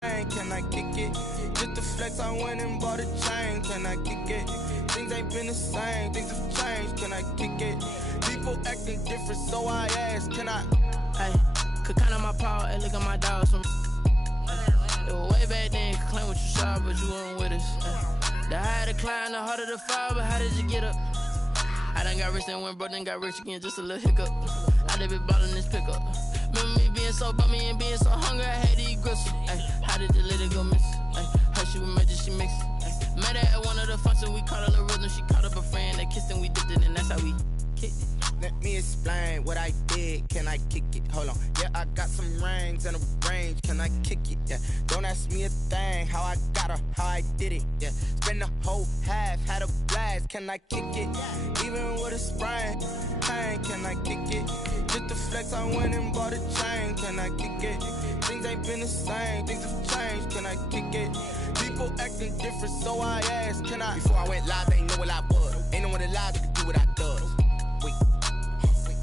Can I kick it? Just the flex, I went and bought a chain. Can I kick it? Things ain't been the same, things have changed. Can I kick it? People acting different, so I ask, can I? Hey, could count on my power, hey, look at my dogs. It was way back then, could claim what you saw, but you weren't with us. The higher the climb, the harder the fall, but how did you get up? I done got rich and went broke, then got rich again, just a little hiccup. I done been ballin' this pickup. Remember me being so bummy and being so hungry, I had to eat gristle. Ay, how did you let it go miss? Ay, her she was magic, she mixed. Met her at one of the functions, we caught a little rhythm. She caught up a friend, they kissed and we dipped it, and that's how we kicked it. Let me explain what I did. Can I kick it? Hold on. Yeah, I got some rings and a range. Can I kick it? Yeah. Don't ask me a thing. How I got her, how I did it. Yeah. Spend the whole half, had a blast. Can I kick it? Even with a sprain. Pain. Can I kick it? Just the flex, I went and bought a chain. Can I kick it? Things ain't been the same. Things have changed. Can I kick it? People acting different, so I ask, can I? Before I went live, they ain't know what I was. Ain't no one alive that could do what I does. Wait.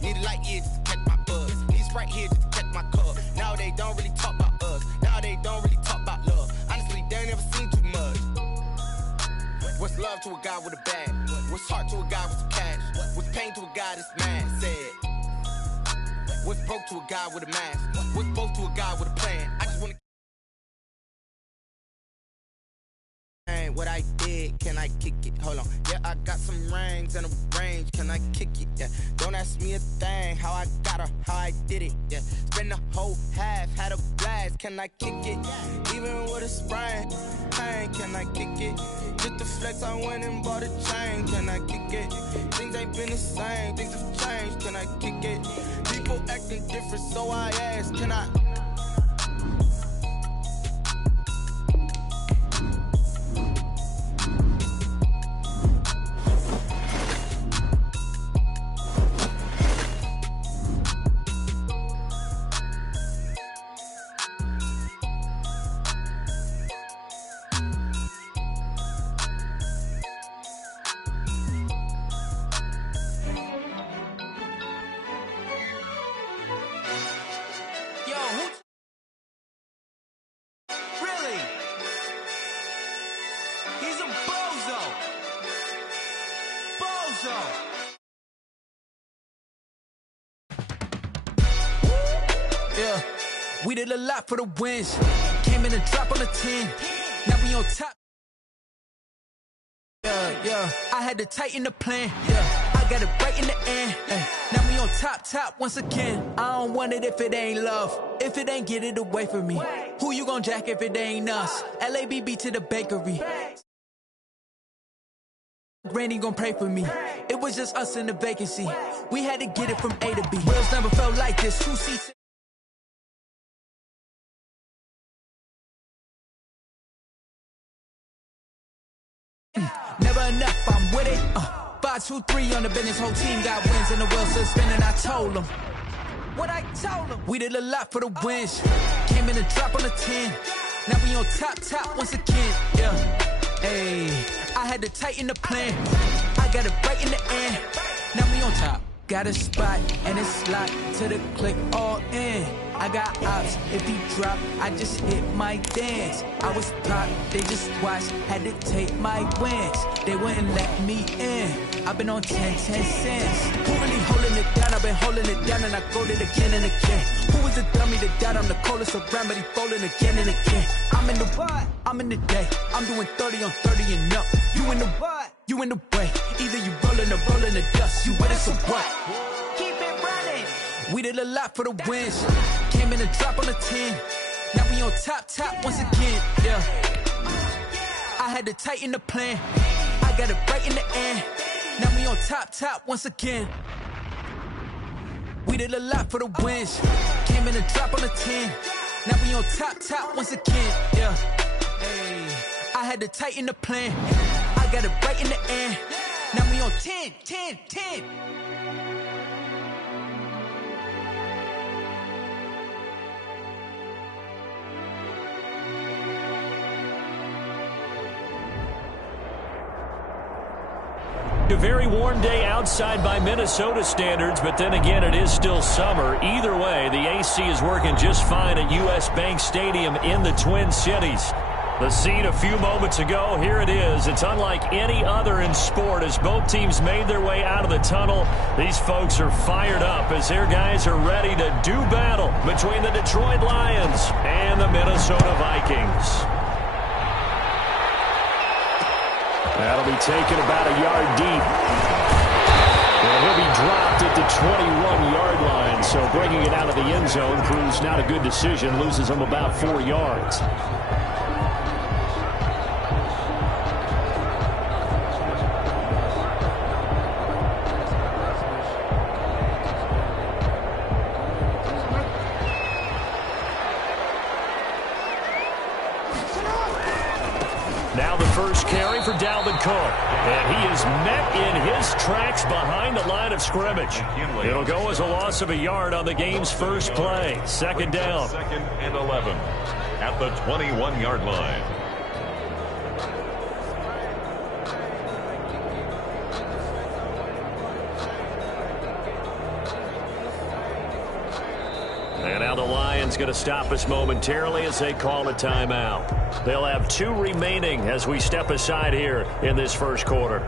Need a light here just to catch my buzz. Need Sprite here just to catch my cup. Now they don't really talk about us. Now they don't really talk about love. Honestly, they ain't never seen too much. What's love to a guy with a bag? What's heart to a guy with some cash? What's pain to a guy that's mad? Said. What's broke to a guy with a mask? What's both to a guy with a plan? I just wanna. What I did, can I kick it? Hold on. Yeah, I got some rings and a range. Can I kick it? Yeah. Don't ask me a thing. How I got her, how I did it. Yeah. Spend the whole half, had a blast. Can I kick it? Even with a sprain. Pain. Can I kick it? Just the flex, I went and bought a chain. Can I kick it? Things ain't been the same. Things have changed. Can I kick it? People acting different, so I ask, can I? Yeah, we did a lot for the wins. Came in and drop on the 10. Now we on top. Yeah, I had to tighten the plan. Yeah, I got it right in the end. Now we on top once again. I don't want it if it ain't love. If it ain't, get it away from me. Who you gon' jack if it ain't us? LABB to the bakery. Granny gon' pray for me. It was just us in the vacancy. We had to get it from A to B. Wheels never felt like this. 2 seats. Never enough, I'm with it. 5, 2, 3 on the business. Whole team got wins and the wheels still spinning. I told them what I told them. We did a lot for the wins. Came in and drop on the 10. Now we on top once again. Yeah, hey, I had to tighten the plan. I got it right in the end. Now we on top. Got a spot and it's locked to the click all in. I got ops, if he drop, I just hit my dance. I was popped, they just watched, had to take my wins. They wouldn't let me in. I've been on 10 cents. Who really holding it down? I've been holding it down and I go it again and again. Who was the dummy that died on the coldest around, but he folding again and again. I'm in the what? I'm in the day. I'm doing 30 on 30 and up. You in the what? You in the way. Either you rolling or rolling the dust. You with us or what? Keep it running. We did a lot for the wins. Came in and drop on the 10. Now we on top once again. Yeah, I had to tighten the plan. I got it right in the end. Now we on top once again. We did a lot for the wins. Came in and drop on the 10. Now we on top once again. Yeah, hey, I had to tighten the plan. I got it right in the end. Now we on 10. A very warm day outside by Minnesota standards, but then again, it is still summer. Either way, the AC is working just fine at U.S. Bank Stadium in the Twin Cities. The scene a few moments ago, here it is. It's unlike any other in sport as both teams made their way out of the tunnel. These folks are fired up as their guys are ready to do battle between the Detroit Lions and the Minnesota Vikings. That'll be taken about a yard deep. And he'll be dropped at the 21-yard line. So bringing it out of the end zone proves not a good decision. Loses him about 4 yards. Now the first carry for Dalvin Cook. And he is met in his tracks behind the line of scrimmage. It'll go as a loss of a yard on the game's first play. Second down. 2nd and 11 at the 21-yard line. And now the Lions going to stop us momentarily as they call a timeout. They'll have 2 remaining as we step aside here in this first quarter.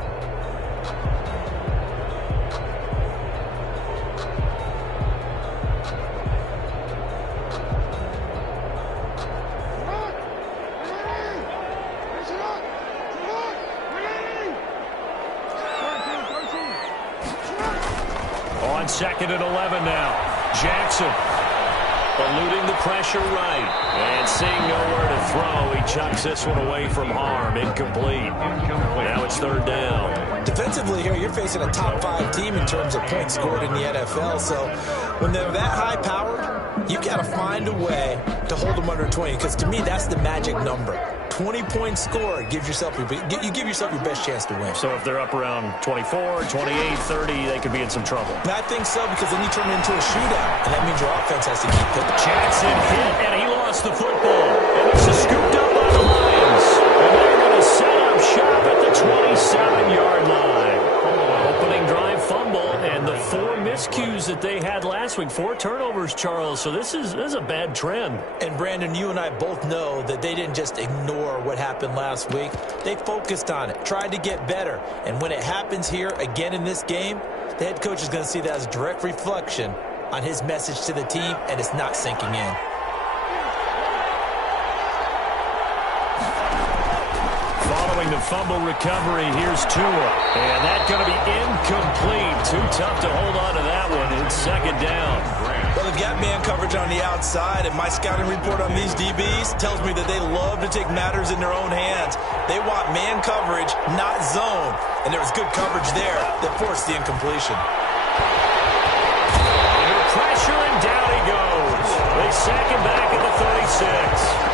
On 2nd and 11 now. Jackson. Eluding the pressure right. And seeing nowhere to throw, he chucks this one away from harm. Incomplete. Now it's 3rd down. Defensively here, you're facing a top 5 team in terms of points scored in the NFL. So when they're that high powered, you got to find a way to hold them under 20. Because to me, that's the magic number. 20 points scored, you give yourself your best chance to win. So if they're up around 24, 28, 30, they could be in some trouble. And I think so, because then you turn it into a shootout, and that means your offense has to keep it. Jackson hit, and he lost the football. And this is scooped up by the Lions. And they're going to set up shop at the 27-yard line. Opening drive fumble, and the 4 miscues that they had last week. 4 turnovers, Charles. So this is a bad trend. And Brandon, you and I both know that they didn't just ignore what happened last week. They focused on it, tried to get better. And when it happens here again in this game, the head coach is going to see that as a direct reflection on his message to the team, and it's not sinking in. Following the fumble recovery, here's Tua. And that's going to be incomplete. Too tough to hold on to that one. It's 2nd down. Well, they've got man coverage on the outside, and my scouting report on these DBs tells me that they love to take matters in their own hands. They want man coverage, not zone. And there was good coverage there that forced the incompletion. Under pressure, and down he goes. They sack him back at the 36.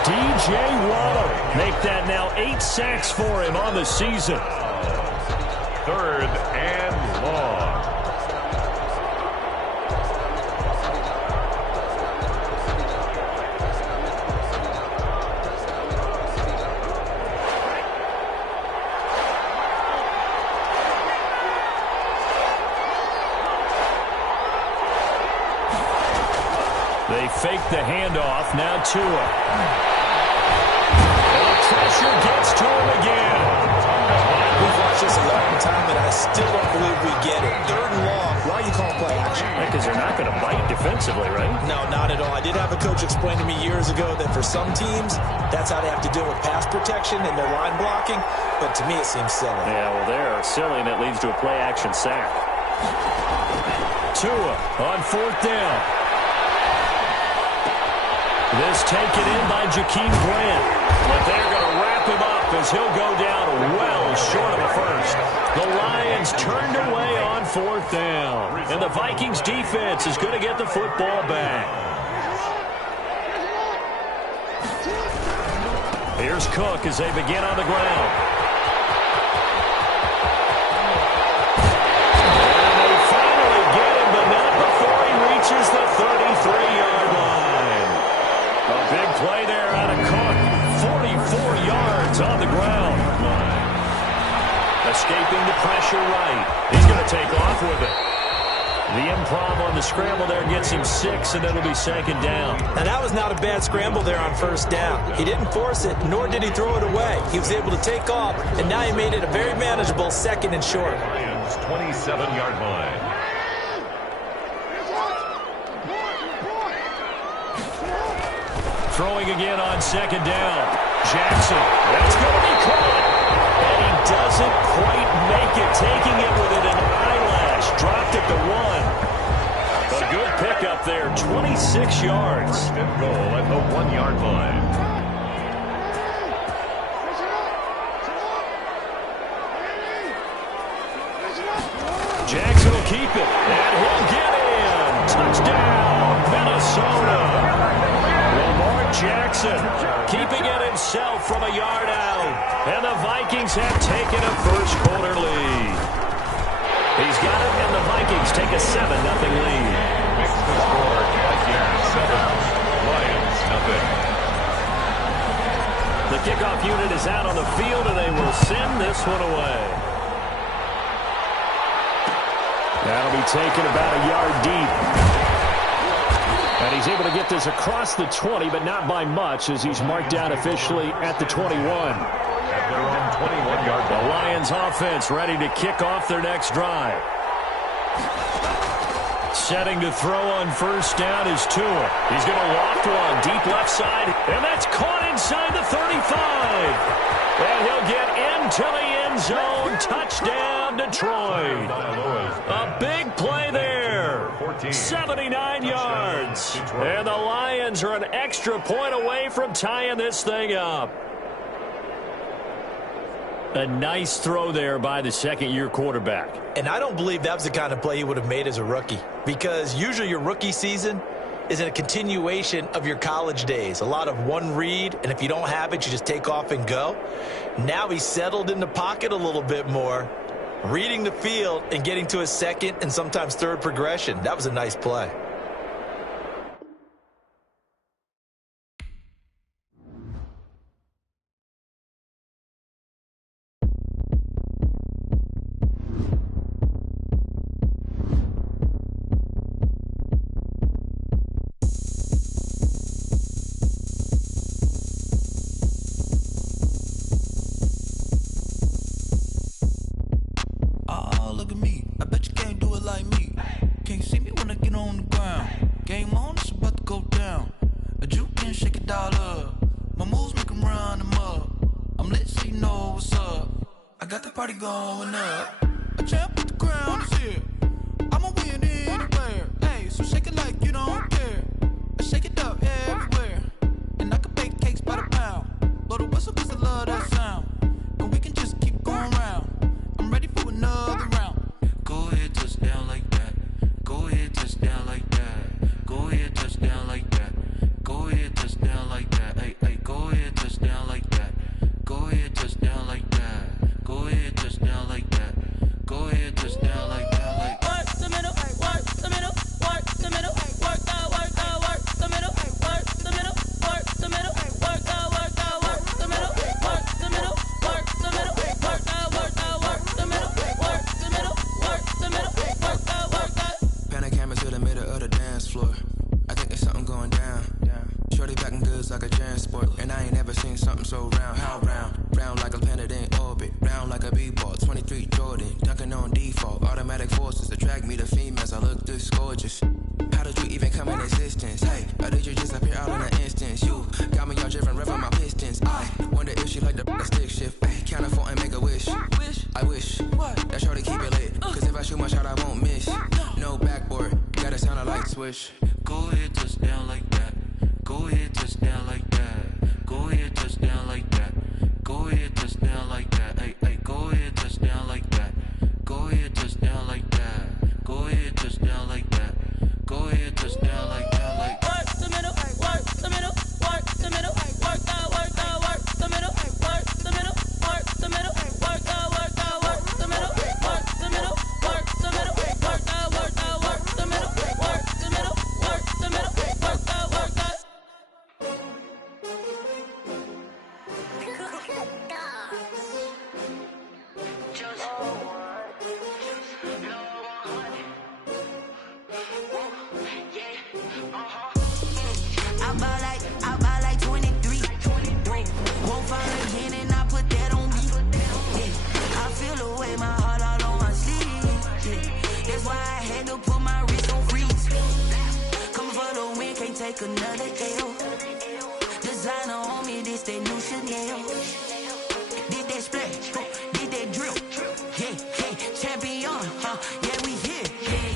DJ Waddle make that now 8 sacks for him on the season. 3rd and long. They fake the handoff. Now Tua. And the pressure gets to him again. We've watched this a long time, and I still don't believe we get it. 3rd and long. Why are you calling play action? Because they're not going to bite defensively, right? No, not at all. I did have a coach explain to me years ago that for some teams, that's how they have to deal with pass protection and their line blocking. But to me, it seems silly. Yeah, well, they're silly, and it leads to a play-action sack. Tua on 4th down. This taken in by Jakeem Grant. But they're going to wrap him up as he'll go down well short of a first. The Lions turned away on 4th down. And the Vikings defense is going to get the football back. Here's Cook as they begin on the ground. And they finally get him, but not before he reaches the 33-yard line. A big play there out of Cook. 44 yards on the ground. A escaping the pressure right. He's going to take off with it. The improv on the scramble there gets him 6, and it'll be second down. Now, that was not a bad scramble there on first down. He didn't force it, nor did he throw it away. He was able to take off, and now he made it a very manageable second and short. Lions 27-yard line. Throwing again on second down. Jackson, that's going to be caught. And he doesn't quite make it, taking it within an eyelash. Dropped it to 1. A good pickup there, 26 yards. First and goal at the 1-yard line. Jackson will keep it, and he'll get in. Touchdown, Minnesota. Lamar Jackson keeping it himself from a yard out. And the Vikings have taken a first-quarter lead. He's got it, and the Vikings take a 7-0 lead. Makes the score Vikings 7, Lions nothing. The kickoff unit is out on the field, and they will send this one away. That'll be taken about a yard deep. And he's able to get this across the 20, but not by much, as he's marked down officially at the 21. At their own 21-yard The line. Lions offense ready to kick off their next drive. Setting to throw on first down is Tua. He's going to loft one deep left side, and that's caught inside the 35. And he'll get into the end zone. Touchdown, Detroit. A big play there. 79 yards. And the Lions are an extra point away from tying this thing up. A nice throw there by the second-year quarterback. And I don't believe that was the kind of play he would have made as a rookie, because usually your rookie season is a continuation of your college days. A lot of one read, and if you don't have it, you just take off and go. Now he's settled in the pocket a little bit more, reading the field and getting to his second and sometimes third progression. That was a nice play. another L. Designer on me, this that new Chanel. Did that splash, did that drill. Yeah, champion, yeah, we here.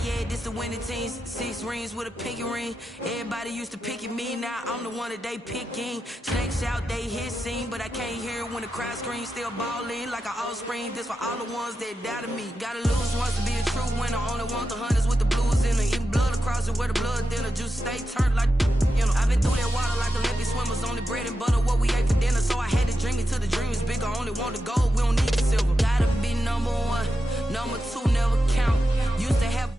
Yeah, this the winning team. 6 rings with a pinky ring. Everybody used to pick at me, now I'm the one that they picking. Snakes out, they hit scene, but I can't hear it when the crowd screams. Still ballin' like an offspring. This for all the ones that doubted me. Gotta lose once to be a true winner. Only want the hunters with the blues in it. Even blood across it where the blood thinner. Juice stay turned like, you know. I've been through that water like Olympic swimmers. Only bread and butter, what we ate for dinner. So I had to dream it till the dream is bigger. Only want the gold, we don't need the silver. Gotta be number 1, number 2 never count. Used to have.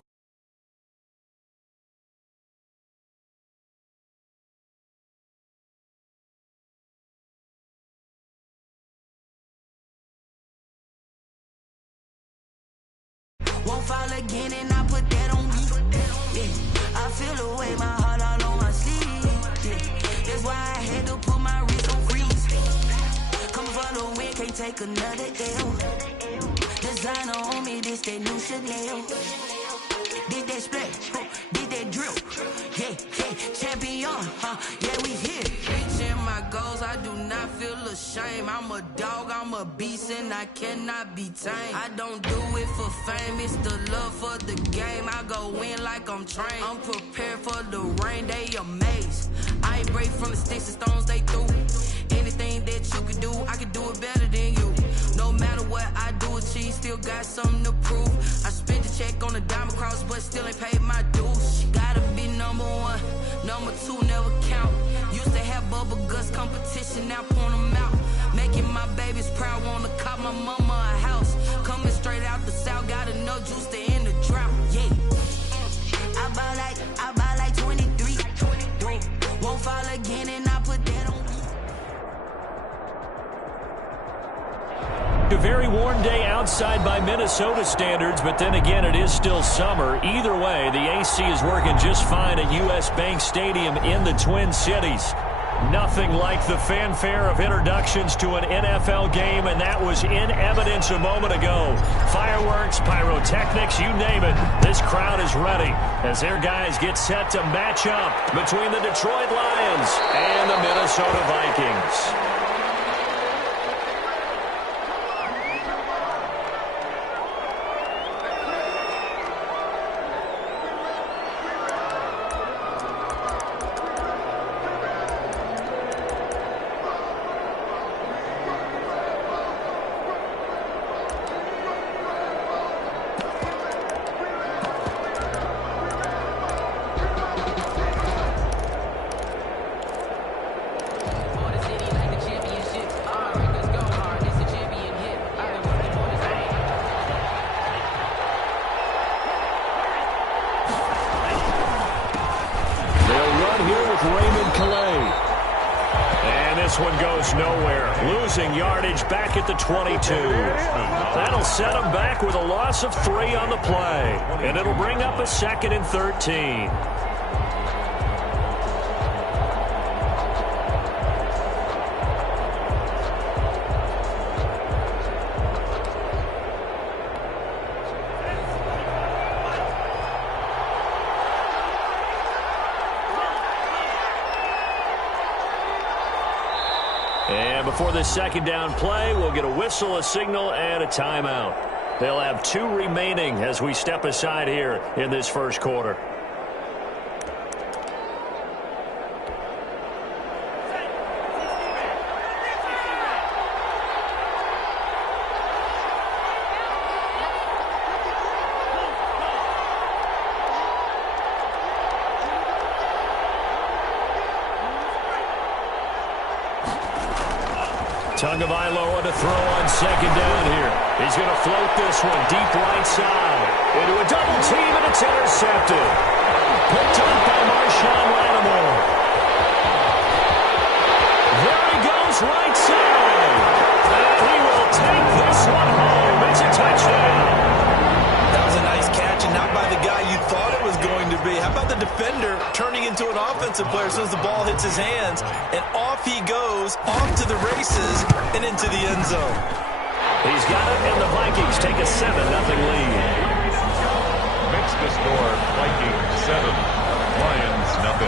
Won't fall again and I put that on me. Yeah, I feel the way, my heart all on my sleeve. Yeah, that's why I had to put my wrist on freeze. Coming for the win, can't take another L. Designer on me, this that new Chanel. Did that splash, did that drill. Yeah, champion, yeah, we here. Reaching my goals, I do not feel ashamed. I'm a dog, I'm a beast, and I cannot be tamed. I don't do it for fame, it's the love for the game. I go in like I'm trained. I'm prepared for the rain, they amazed. I ain't break from the sticks and stones they threw. Anything that you could do, I could do it better than you. No matter what I do, achieve, still got something to prove. I spent the check on the diamond cross, but still ain't paid my dues. Gotta be number 1, number 2 never count. Used to have bubble guts competition, now point them out. Making my babies proud, wanna cop my mama a house. Coming straight out the south, got enough juice to end the drought. Yeah, I buy like 23. Won't fall again, and I put that on. A very warm day outside by Minnesota standards, but then again, it is still summer. Either way, the AC is working just fine at U.S. Bank Stadium in the Twin Cities. Nothing like the fanfare of introductions to an NFL game, and that was in evidence a moment ago. Fireworks, pyrotechnics, you name it. This crowd is ready as their guys get set to match up between the Detroit Lions and the Minnesota Vikings. Losing yardage back at the 22. That'll set them back with a loss of 3 on the play. And it'll bring up a 2nd and 13. And before this 2nd down play, we'll get a whistle, a signal, and a timeout. They'll have 2 remaining as we step aside here in this first quarter. Tagovailoa to throw on 2nd down here. He's going to float this one deep right side. Into a double team, and it's intercepted. Picked up by Marshawn Lattimore. There he goes right side. And he will take this one home. It's a touchdown. That was a nice catch, and not by the guy you thought it was going to be. How about the defender turning into an offensive player as soon as the ball hits his hands, and off he goes, off to the races, and into the end zone. He's got it, and the Vikings take a 7-0 lead. Makes the score Vikings 7, Lions 0.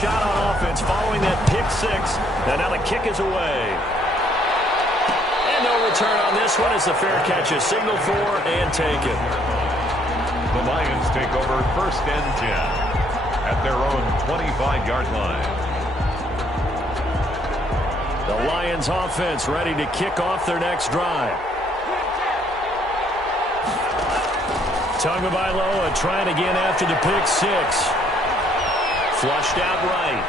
shot on offense following that pick six. And now the kick is away. And no return on this one as the fair catch is signaled for and taken. The Lions take over 1st and 10 at their own 25-yard line. The Lions offense ready to kick off their next drive. Tagovailoa trying again after the pick six. Flushed out right.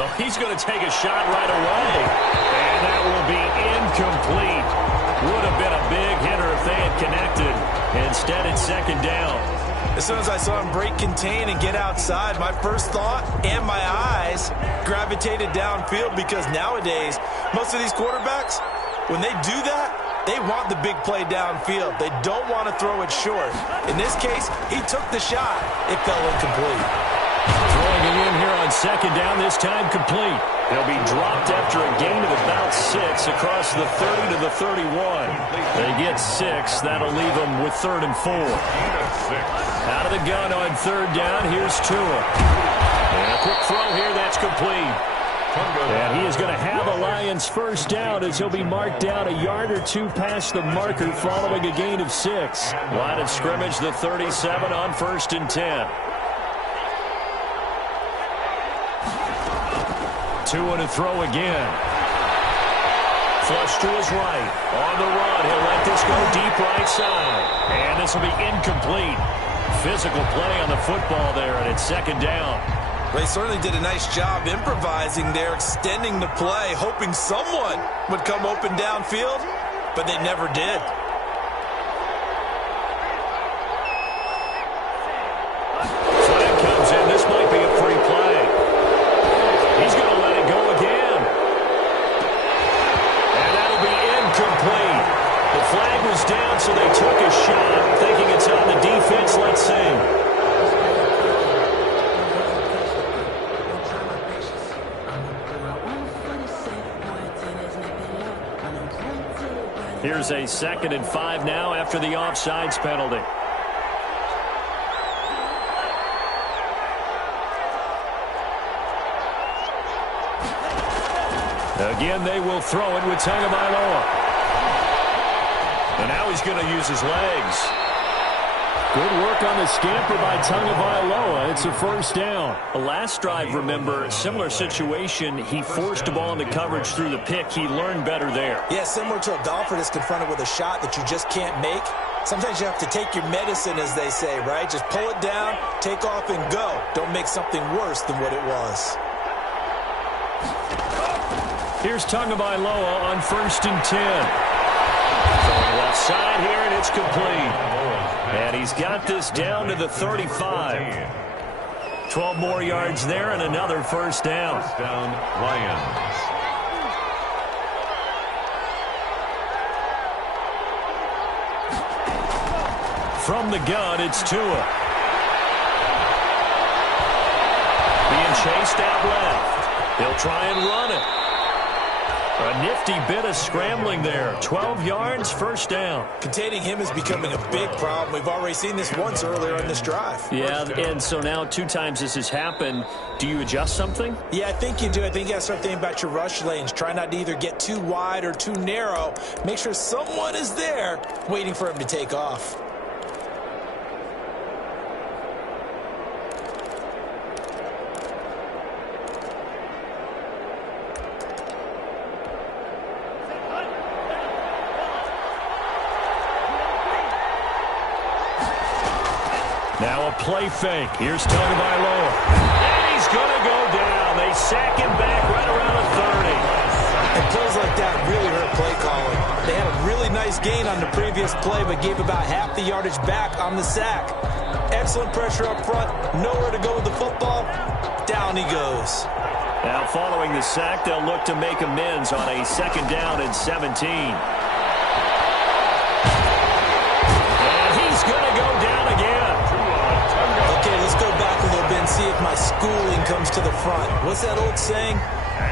Oh, he's going to take a shot right away. And that will be incomplete. Would have been a big hitter if they had connected. Instead, it's 2nd down. As soon as I saw him break contain and get outside, my first thought and my eyes gravitated downfield, because nowadays, most of these quarterbacks, when they do that, they want the big play downfield. They don't want to throw it short. In this case, he took the shot. It fell incomplete. Throwing it in here on 2nd down, this time complete. They'll be dropped after a gain of about 6 across the 30 to the 31. They get 6. That'll leave them with 3rd and 4. Out of the gun on 3rd down, here's Tua. And a quick throw here, that's complete. And he is going to have a Lions 1st down as he'll be marked down a yard or 2 past the marker following a gain of 6. Line of scrimmage, the 37 on 1st and 10. Tua to throw again. Flush to his right. On the run, he'll let this go deep right side. And this will be incomplete. Physical play on the football there, and it's 2nd down. They certainly did a nice job improvising there, extending the play, hoping someone would come open downfield, but they never did. Flag comes in. This might be a free play. He's going to let it go again. And that'll be incomplete. The flag was down, so they took a shot, thinking it's on the defense. Let's see. Here's a 2nd and 5 now after the offsides penalty. Again, they will throw it with Tagovailoa. And now he's going to use his legs. Good work on the scamper by Tagovailoa. It's a 1st down. The last drive, remember, similar situation. He forced the ball into coverage through the pick. He learned better there. Yeah, similar to a golfer that's confronted with a shot that you just can't make. Sometimes you have to take your medicine, as they say, right? Just pull it down, take off, and go. Don't make something worse than what it was. Here's Tagovailoa on 1st and 10. Throwing left side here, and it's complete. And he's got this down to the 35. 12 more yards there and another 1st down. 1st down, Lions. From the gun, it's Tua. Being chased out left. He'll try and run it. A nifty bit of scrambling there. 12 yards, 1st down. Containing him is becoming a big problem. We've already seen this once earlier in this drive. Yeah, and so now 2 times this has happened. Do you adjust something? Yeah, I think you do. I think you got to start thinking about your rush lanes. Try not to either get too wide or too narrow. Make sure someone is there waiting for him to take off. Now a play fake. Here's Tagovailoa. And he's going to go down. They sack him back right around the 30. And plays like that really hurt play calling. They had a really nice gain on the previous play, but gave about half the yardage back on the sack. Excellent pressure up front. Nowhere to go with the football. Down he goes. Now following the sack, they'll look to make amends on a 2nd down and 17. And he's going to go down again. Okay, let's go back a little bit and see if my schooling comes to the front. What's that old saying?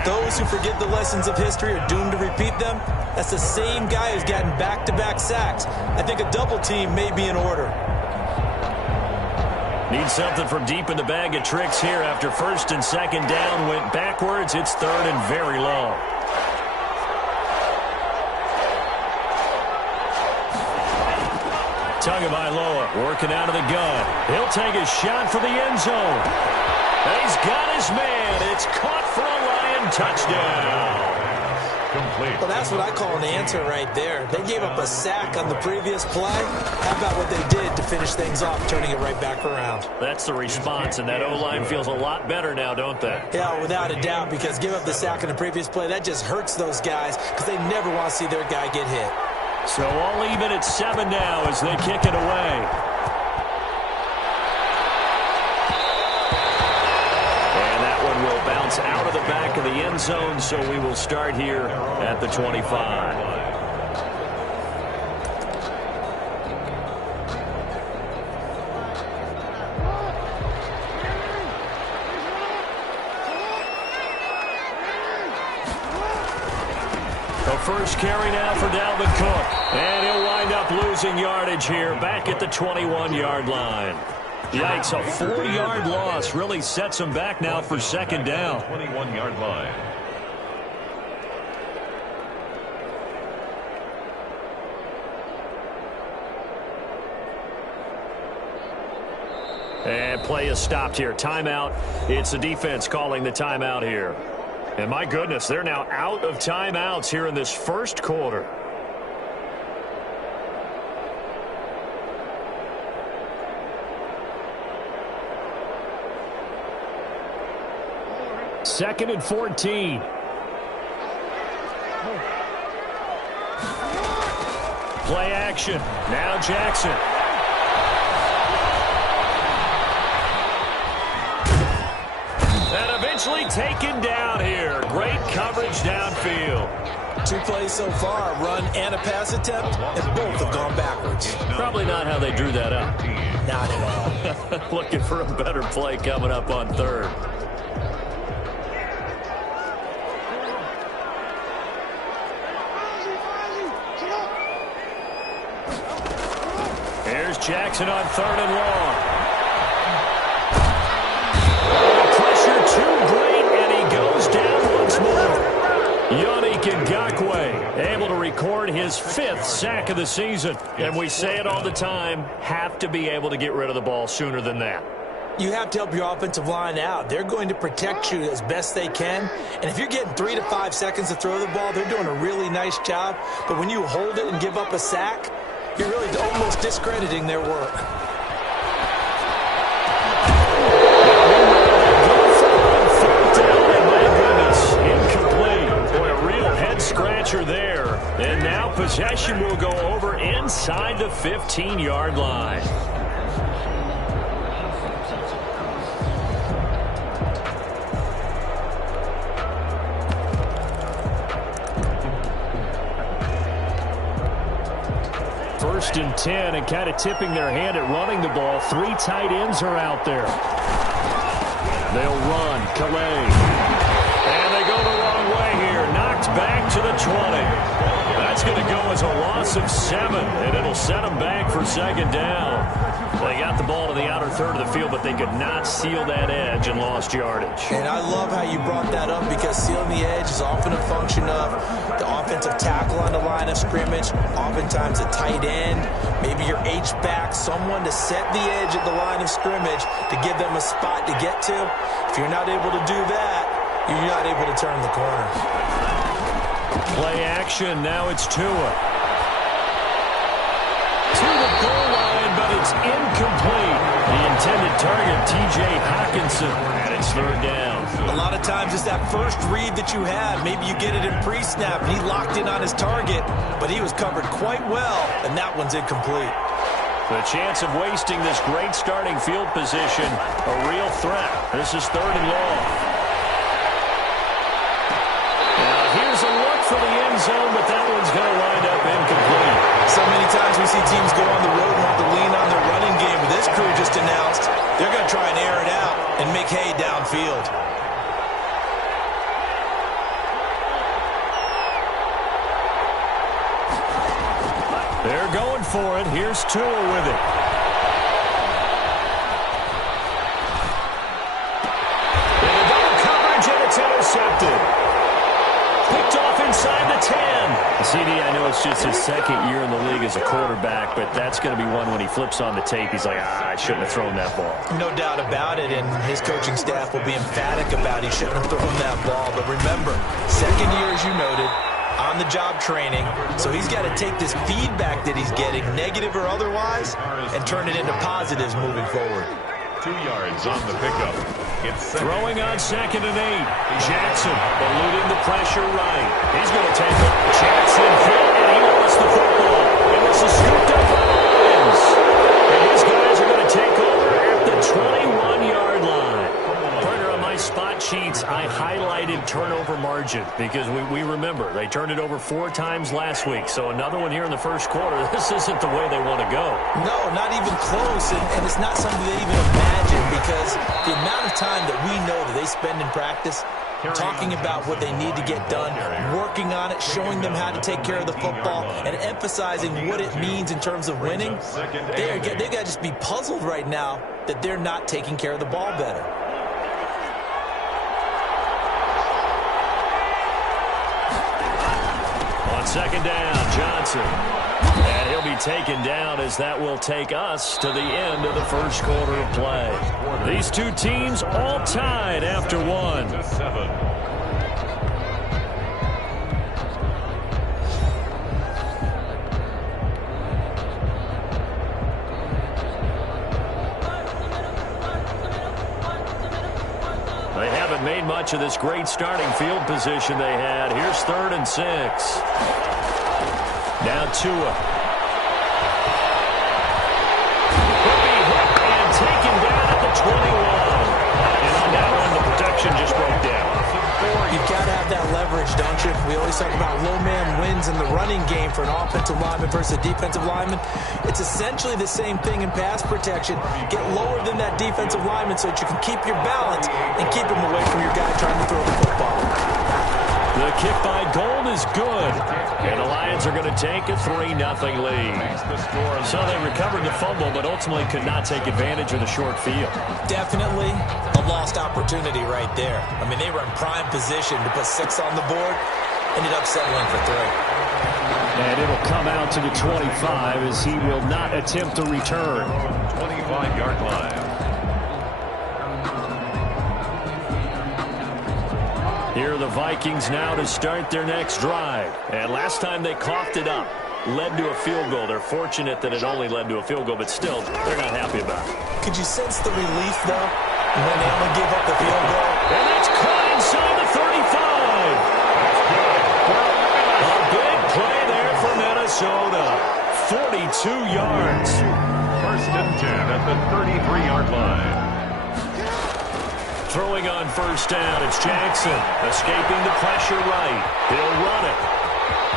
Those who forget the lessons of history are doomed to repeat them. That's the same guy who's gotten back-to-back sacks. I think a double team may be in order. Need something from deep in the bag of tricks here. After first and second down went backwards, it's third and very long. Tagovailoa working out of the gun. He'll take a shot for the end zone. He's got his man. It's caught for a Lion touchdown. Complete. Well, that's what I call an answer right there. They gave up a sack on the previous play. How about what they did to finish things off, turning it right back around? That's the response, and that O-line feels a lot better now, don't they? Yeah, without a doubt, because give up the sack on the previous play, that just hurts those guys because they never want to see their guy get hit. So all even at 7 now as they kick it away. And that one will bounce out of the back of the end zone, so we will start here at the 25. First carry now for Dalvin Cook. And he'll wind up losing yardage here back at the 21-yard line. Yikes, a 4-yard loss really sets him back now for second down. 21-yard line. And play is stopped here. Timeout. It's the defense calling the timeout here. And my goodness, they're now out of timeouts here in this first quarter. Second and 14. Play action. Now Jackson. And eventually taken down here. Great coverage downfield. 2 plays so far, run and a pass attempt, and both have gone backwards. Probably not how they drew that up. Not at all. Looking for a better play coming up on third. Here's Jackson on third and long. Pressure too great, and he goes down once more. Yannick Ngakoue able to record his 5th sack of the season. And we say it all the time, have to be able to get rid of the ball sooner than that. You have to help your offensive line out. They're going to protect you as best they can. And if you're getting 3 to 5 seconds to throw the ball, they're doing a really nice job. But when you hold it and give up a sack, you're really almost discrediting their work. Scratcher there, and now possession will go over inside the 15-yard line. First and 10, and kind of tipping their hand at running the ball. 3 tight ends are out there. They'll run. Calais. And they go the wrong way here. Knocked back to the 20. That's going to go as a loss of 7, and it'll set them back for second down. They got the ball to the outer third of the field, but they could not seal that edge and lost yardage. And I love how you brought that up, because sealing the edge is often a function of the offensive tackle on the line of scrimmage, oftentimes a tight end, maybe your H-back, someone to set the edge at the line of scrimmage to give them a spot to get to. If you're not able to do that, you're not able to turn the corner. Play action. Now it's Tua. To the goal line, but it's incomplete. The intended target, T.J. Hockenson, and it's third down. A lot of times it's that first read that you have. Maybe you get it in pre-snap, and he locked in on his target, but he was covered quite well, and that one's incomplete. The chance of wasting this great starting field position, a real threat. This is third and long. Here's a look for the end zone, but that one's going to wind up incomplete. So many times we see teams go on the road and want to lean on their running game, but this crew just announced they're going to try and air it out and make hay downfield. They're going for it. Here's Tua with it. intercepted. Picked off inside the 10. CD, I know it's just his second year in the league as a quarterback, but that's going to be one when he flips on the tape. He's like, I shouldn't have thrown that ball. No doubt about it, and his coaching staff will be emphatic about he shouldn't have thrown that ball. But remember, second year, as you noted, on-the-job training, so he's got to take this feedback that he's getting, negative or otherwise, and turn it into positives moving forward. 2 yards on the pickup. It's throwing on 2nd and 8. Jackson eluding the pressure right. He's going to take it. Jackson hit, and he lost the football. And this is scooped up by the Lions. And his guys are going to take over at the 21-yard line. Partner, on my spot sheets, I highlighted turnover margin because we remember they turned it over 4 times last week. So another one here in the first quarter. This isn't the way they want to go. No, not even close, and it's not something they even imagine because the amount of time that we know that they spend in practice talking about what they need to get done, working on it, showing them how to take care of the football, and emphasizing what it means in terms of winning, they got to just be puzzled right now that they're not taking care of the ball better. On 2nd down, Johnson. And he'll be taken down as that will take us to the end of the first quarter of play. These two teams all tied after 1. They haven't made much of this great starting field position they had. Here's 3rd and 6. Now Tua. He'll be hit and taken down at the 21. And on that one, the protection just broke down. You've got to have that leverage, don't you? We always talk about low man wins in the running game for an offensive lineman versus a defensive lineman. It's essentially the same thing in pass protection. Get lower than that defensive lineman so that you can keep your balance and keep him away from your guy trying to throw the football. The kick by Gold is good. And the Lions are going to take a 3-0 lead. So they recovered the fumble, but ultimately could not take advantage of the short field. Definitely a lost opportunity right there. I mean, they were in prime position to put 6 on the board. Ended up settling for 3. And it'll come out to the 25 as he will not attempt to return. 25-yard line. Here are the Vikings now to start their next drive. And last time they coughed it up, led to a field goal. They're fortunate that it only led to a field goal, but still, they're not happy about it. Could you sense the relief, though, when they only give up the field goal? And that's caught inside the 35. A big play there for Minnesota. 42 yards. 1st and 10 at the 33-yard line. Throwing on 1st down, it's Jackson. Escaping the pressure right. He'll run it.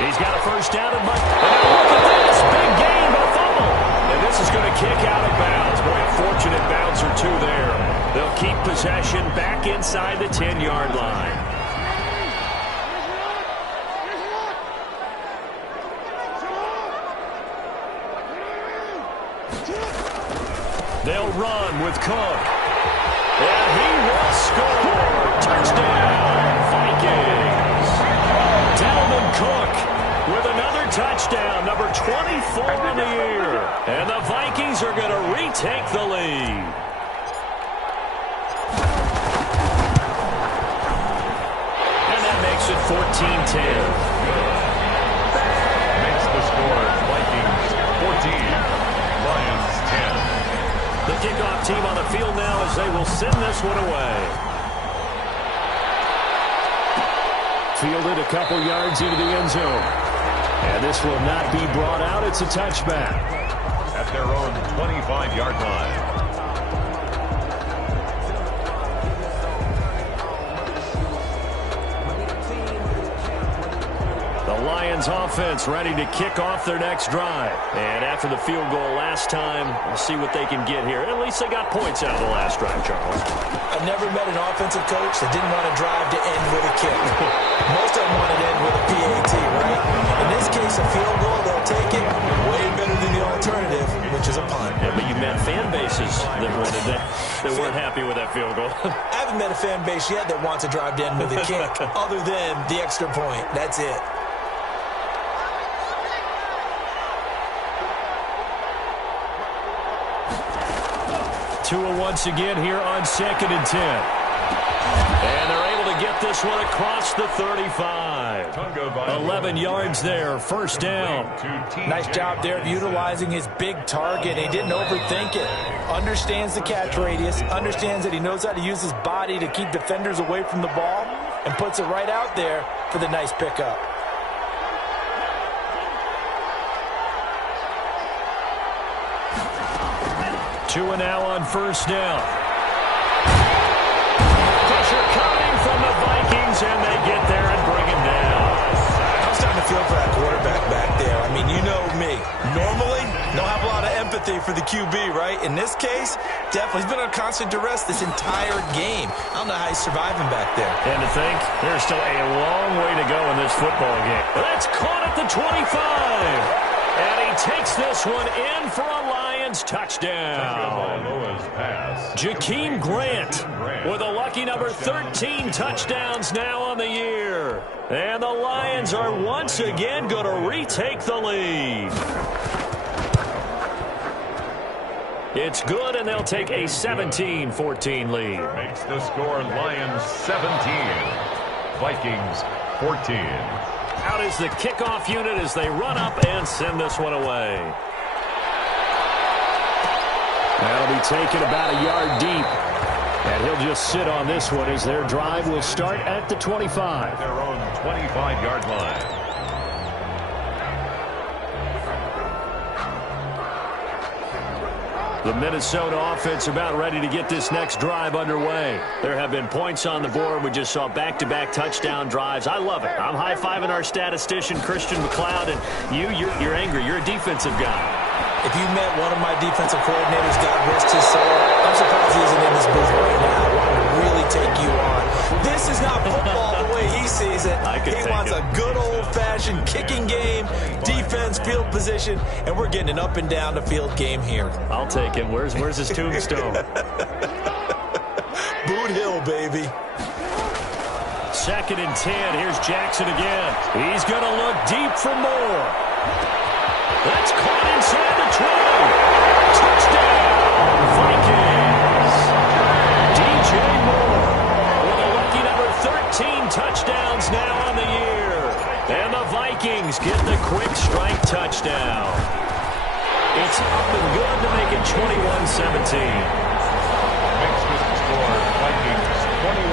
He's got a 1st down and now look at this. Big gain, but fumble. And this is going to kick out of bounds. Boy, a fortunate bounce or 2 there. They'll keep possession back inside the 10-yard line. They'll run with Cook. And he will score. Touchdown, Vikings. Dalvin Cook with another touchdown, number 24 in the year. And the Vikings are going to retake the lead. And that makes it 14-10. Makes the score Vikings 14, Lions 10. The kickoff team on the field now as they will send this one away. Fielded a couple yards into the end zone. And this will not be brought out. It's a touchback. At their own 25-yard line. The Lions offense ready to kick off their next drive. And after the field goal last time, we'll see what they can get here. At least they got points out of the last drive, Charles. I've never met an offensive coach that didn't want to drive to end with a kick. Most of them want to end with a PAT, right? In this case, a field goal, they'll take it way better than the alternative, which is a punt. Yeah, but you met fan bases that weren't happy happy with that field goal. I haven't met a fan base yet that wants to drive to end with a kick other than the extra point. That's it. Tua once again here on 2nd and 10. And they're able to get this one across the 35. 11 yards there, first down. Nice job there of utilizing his big target. He didn't overthink it. Understands the catch radius, understands that he knows how to use his body to keep defenders away from the ball, and puts it right out there for the nice pickup. Tua now on first down. Pressure coming from the Vikings, and they get there and bring him down. I was starting to feel for that quarterback back there. I mean, you know me. Normally, don't have a lot of empathy for the QB, right? In this case, definitely. He's been on constant duress this entire game. I don't know how he's surviving back there. And to think, there's still a long way to go in this football game. That's caught at the 25. And he takes this one in for a Lions touchdown. Jakeem Grant with a lucky number 13 touchdowns now on the year. And the Lions are once again going to retake the lead. It's good, and they'll take a 17-14 lead. Makes the score Lions 17, Vikings 14. Out is the kickoff unit as they run up and send this one away. That'll be taken about a yard deep. And he'll just sit on this one as their drive will start at the 25. Their own 25-yard line. The Minnesota offense about ready to get this next drive underway. There have been points on the board. We just saw back-to-back touchdown drives. I love it. I'm high-fiving our statistician, Christian McLeod, and you're angry. You're a defensive guy. If you met one of my defensive coordinators, God rest his soul, I'm surprised he isn't in this booth right now. I want to really take you on. This is not football the way he sees it. He wants a good old-fashioned kicking game, defense, field position, and we're getting an up-and-down the field game here. I'll take it. Where's his tombstone? Boot Hill, baby. 2nd and 10. Here's Jackson again. He's going to look deep for more. That's caught inside the 20. Touchdown, Vikings. DJ Moore with a lucky number 13 touchdowns now on the year. And the Vikings get the quick strike touchdown. It's up and good to make it 21-17. Makes the score Vikings 21,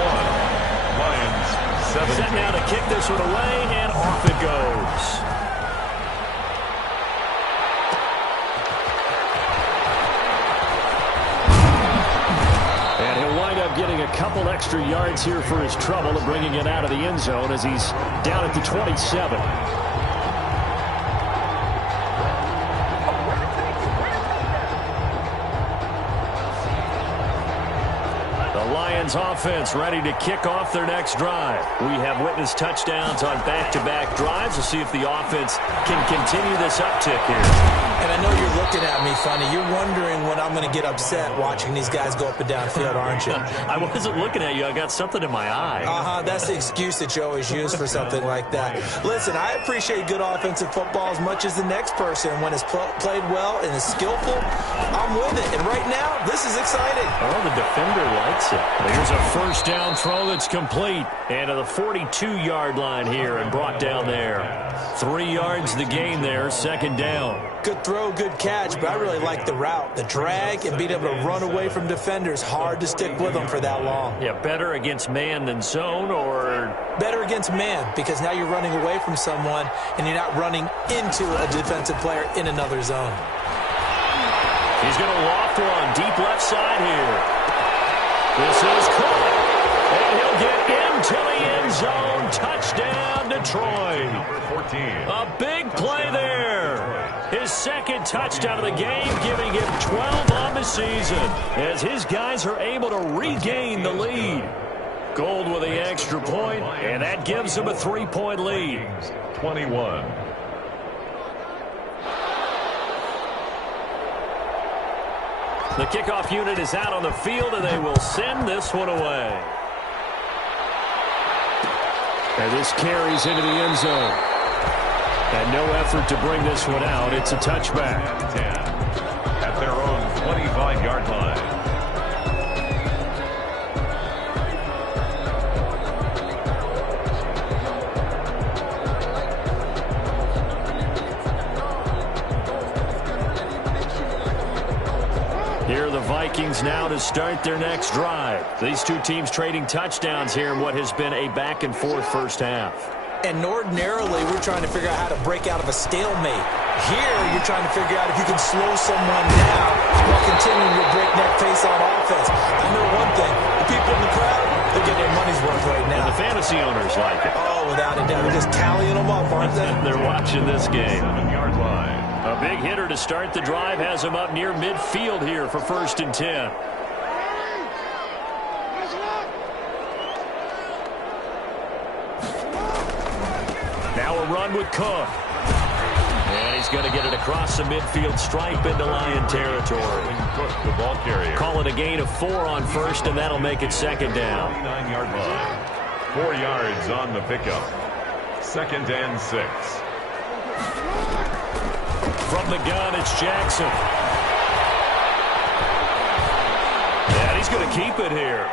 Lions 17. Set now to kick this one away, and off it goes. Getting a couple extra yards here for his trouble and bringing it out of the end zone as he's down at the 27. The Lions offense ready to kick off their next drive. We have witnessed touchdowns on back-to-back drives. We'll see if the offense can continue this uptick here. And I know you're looking at me funny. You're wondering when I'm going to get upset watching these guys go up and down field, aren't you? I wasn't looking at you. I got something in my eye. That's the excuse that you always use for something like that. Listen, I appreciate good offensive football as much as the next person. When it's played well and is skillful, I'm with it. And right now, this is exciting. Oh, the defender likes it. Here's a first down throw that's complete. And to the 42-yard line here and brought down there. 3 yards the gain there, 2nd down. Good throw, good catch, but I really like the route. The drag and being able to run away from defenders, hard to stick with them for that long. Yeah, better against man than zone, or? Better against man, because now you're running away from someone and you're not running into a defensive player in another zone. He's going to loft one deep left side here. This is caught, and he'll get into the end zone. Touchdown, Detroit. 14. A big play there. His 2nd touchdown of the game, giving him 12 on the season, as his guys are able to regain the lead. Gold with the extra point, and that gives him a 3-point lead. 21. The kickoff unit is out on the field, and they will send this one away. And this carries into the end zone. And no effort to bring this one out. It's a touchback. 10 at their own 25-yard line. Here are the Vikings now to start their next drive. These two teams trading touchdowns here in what has been a back-and-forth first half. And ordinarily, we're trying to figure out how to break out of a stalemate. Here, you're trying to figure out if you can slow someone down while continuing your breakneck pace on offense. I know one thing. The people in the crowd, they're getting their money's worth right now. And the fantasy owners like it. Oh, without a doubt. They're just tallying them up, aren't they? They're watching this game. 7-yard line. A big hitter to start the drive has him up near midfield here for 1st and 10. Now a run with Cook. And he's going to get it across the midfield stripe into Lion territory. Cook, the ball carrier. Call it a gain of 4 on 1st, and that'll make it 2nd down. 29-yard line. 4 yards on the pickup. 2nd and 6. From the gun, it's Jackson. And he's going to keep it here.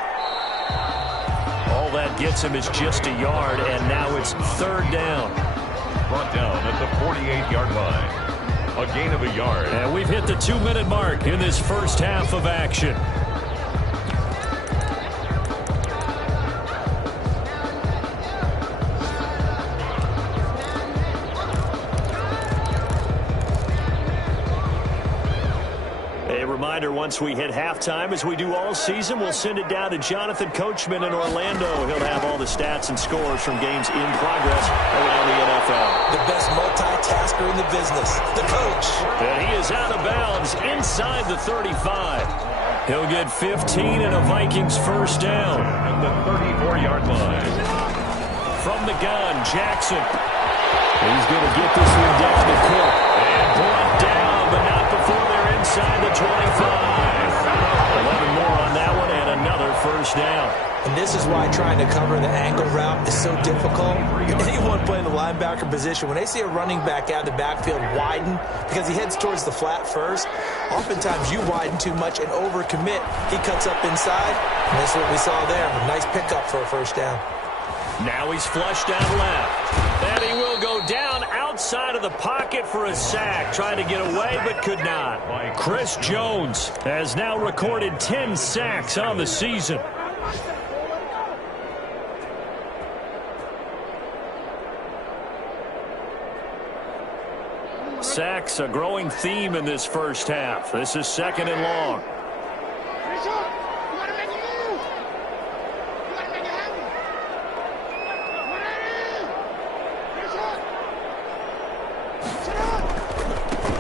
All that gets him is just a yard, and now it's 3rd down. Brought down at the 48-yard line. A gain of a yard. And we've hit the 2-minute mark in this first half of action. Once we hit halftime, as we do all season, we'll send it down to Jonathan Coachman in Orlando. He'll have all the stats and scores from games in progress around the NFL. The best multitasker in the business, the coach. And he is out of bounds inside the 35. He'll get 15 and a Vikings first down. At the 34-yard line. From the gun, Jackson. He's going to get this one down to Cook. And brought down, but not before they're inside the 25. 11 more on that one, and another first down. And this is why trying to cover the angle route is so difficult. Anyone playing the linebacker position, when they see a running back out of the backfield widen, because he heads towards the flat first, oftentimes you widen too much and overcommit. He cuts up inside, and that's what we saw there. A nice pickup for a first down. Now he's flushed down left. And he will go down outside of the pocket for a sack. Trying to get away, but could not. Chris Jones has now recorded 10 sacks on the season. Sacks, a growing theme in this first half. This is 2nd and long.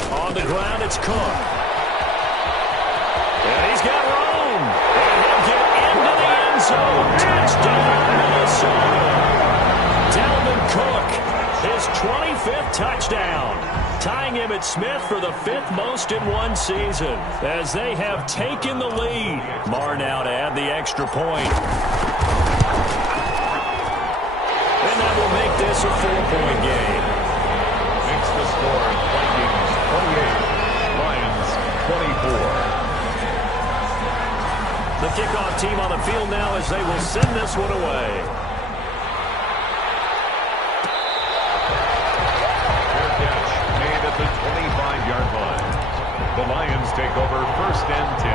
On the ground, it's Cook. And he's got room. And he'll get into the end zone. Touchdown, Minnesota. Dalvin Cook, his 25th touchdown. Tying him at Smith for the 5th most in one season. As they have taken the lead. Marr now to add the extra point. And that will make this a 4-point game. Makes the score. 28, Lions 24. The kickoff team on the field now as they will send this one away. Fair catch made at the 25-yard line. The Lions take over 1st and 10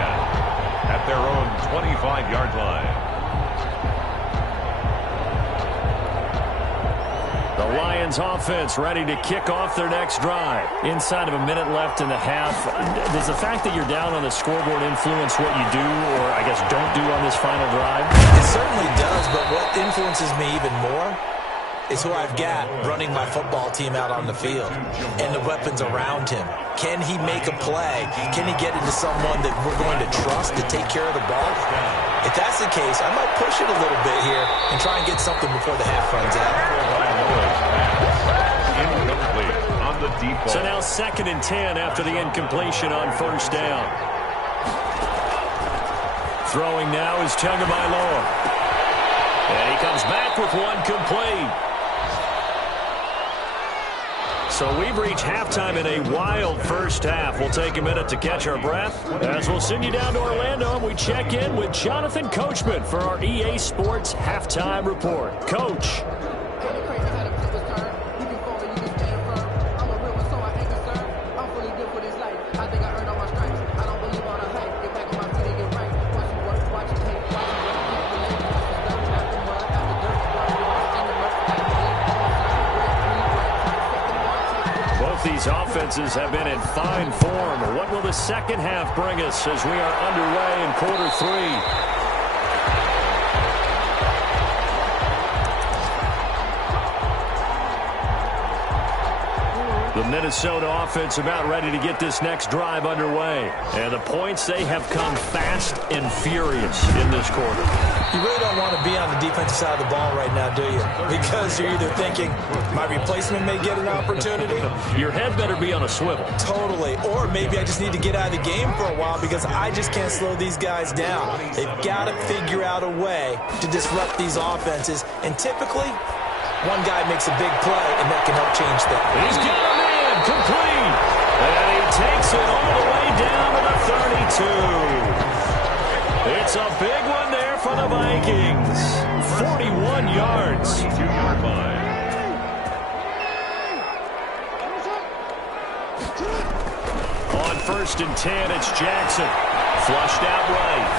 at their own 25-yard line. The Lions offense ready to kick off their next drive. Inside of a minute left in the half. Does the fact that you're down on the scoreboard influence what you do, or I guess don't do on this final drive? It certainly does, but what influences me even more is who I've got running my football team out on the field and the weapons around him. Can he make a play? Can he get into someone that we're going to trust to take care of the ball? If that's the case, I might push it a little bit here and try and get something before the half runs out. Incomplete on the deep ball. So now 2nd and 10 after the incompletion on 1st down. Throwing now is Tagovailoa. And he comes back with one complete. So we've reached halftime in a wild first half. We'll take a minute to catch our breath as we'll send you down to Orlando and we check in with Jonathan Coachman for our EA Sports Halftime Report. Coach. These offenses have been in fine form. What will the second half bring us as we are underway in quarter three? The Minnesota offense about ready to get this next drive underway. And the points, they have come fast and furious in this quarter. You really don't want to be on the defensive side of the ball right now, do you? Because you're either thinking, my replacement may get an opportunity. Your head better be on a swivel. Totally. Or maybe I just need to get out of the game for a while because I just can't slow these guys down. They've got to figure out a way to disrupt these offenses. And typically, one guy makes a big play, and that can help change things. He's got him in, complete. And he takes it all the way down to the 32. It's a big one there for the Vikings. 41 yards. 2-yard line. On 1st and 10, it's Jackson. Flushed out right.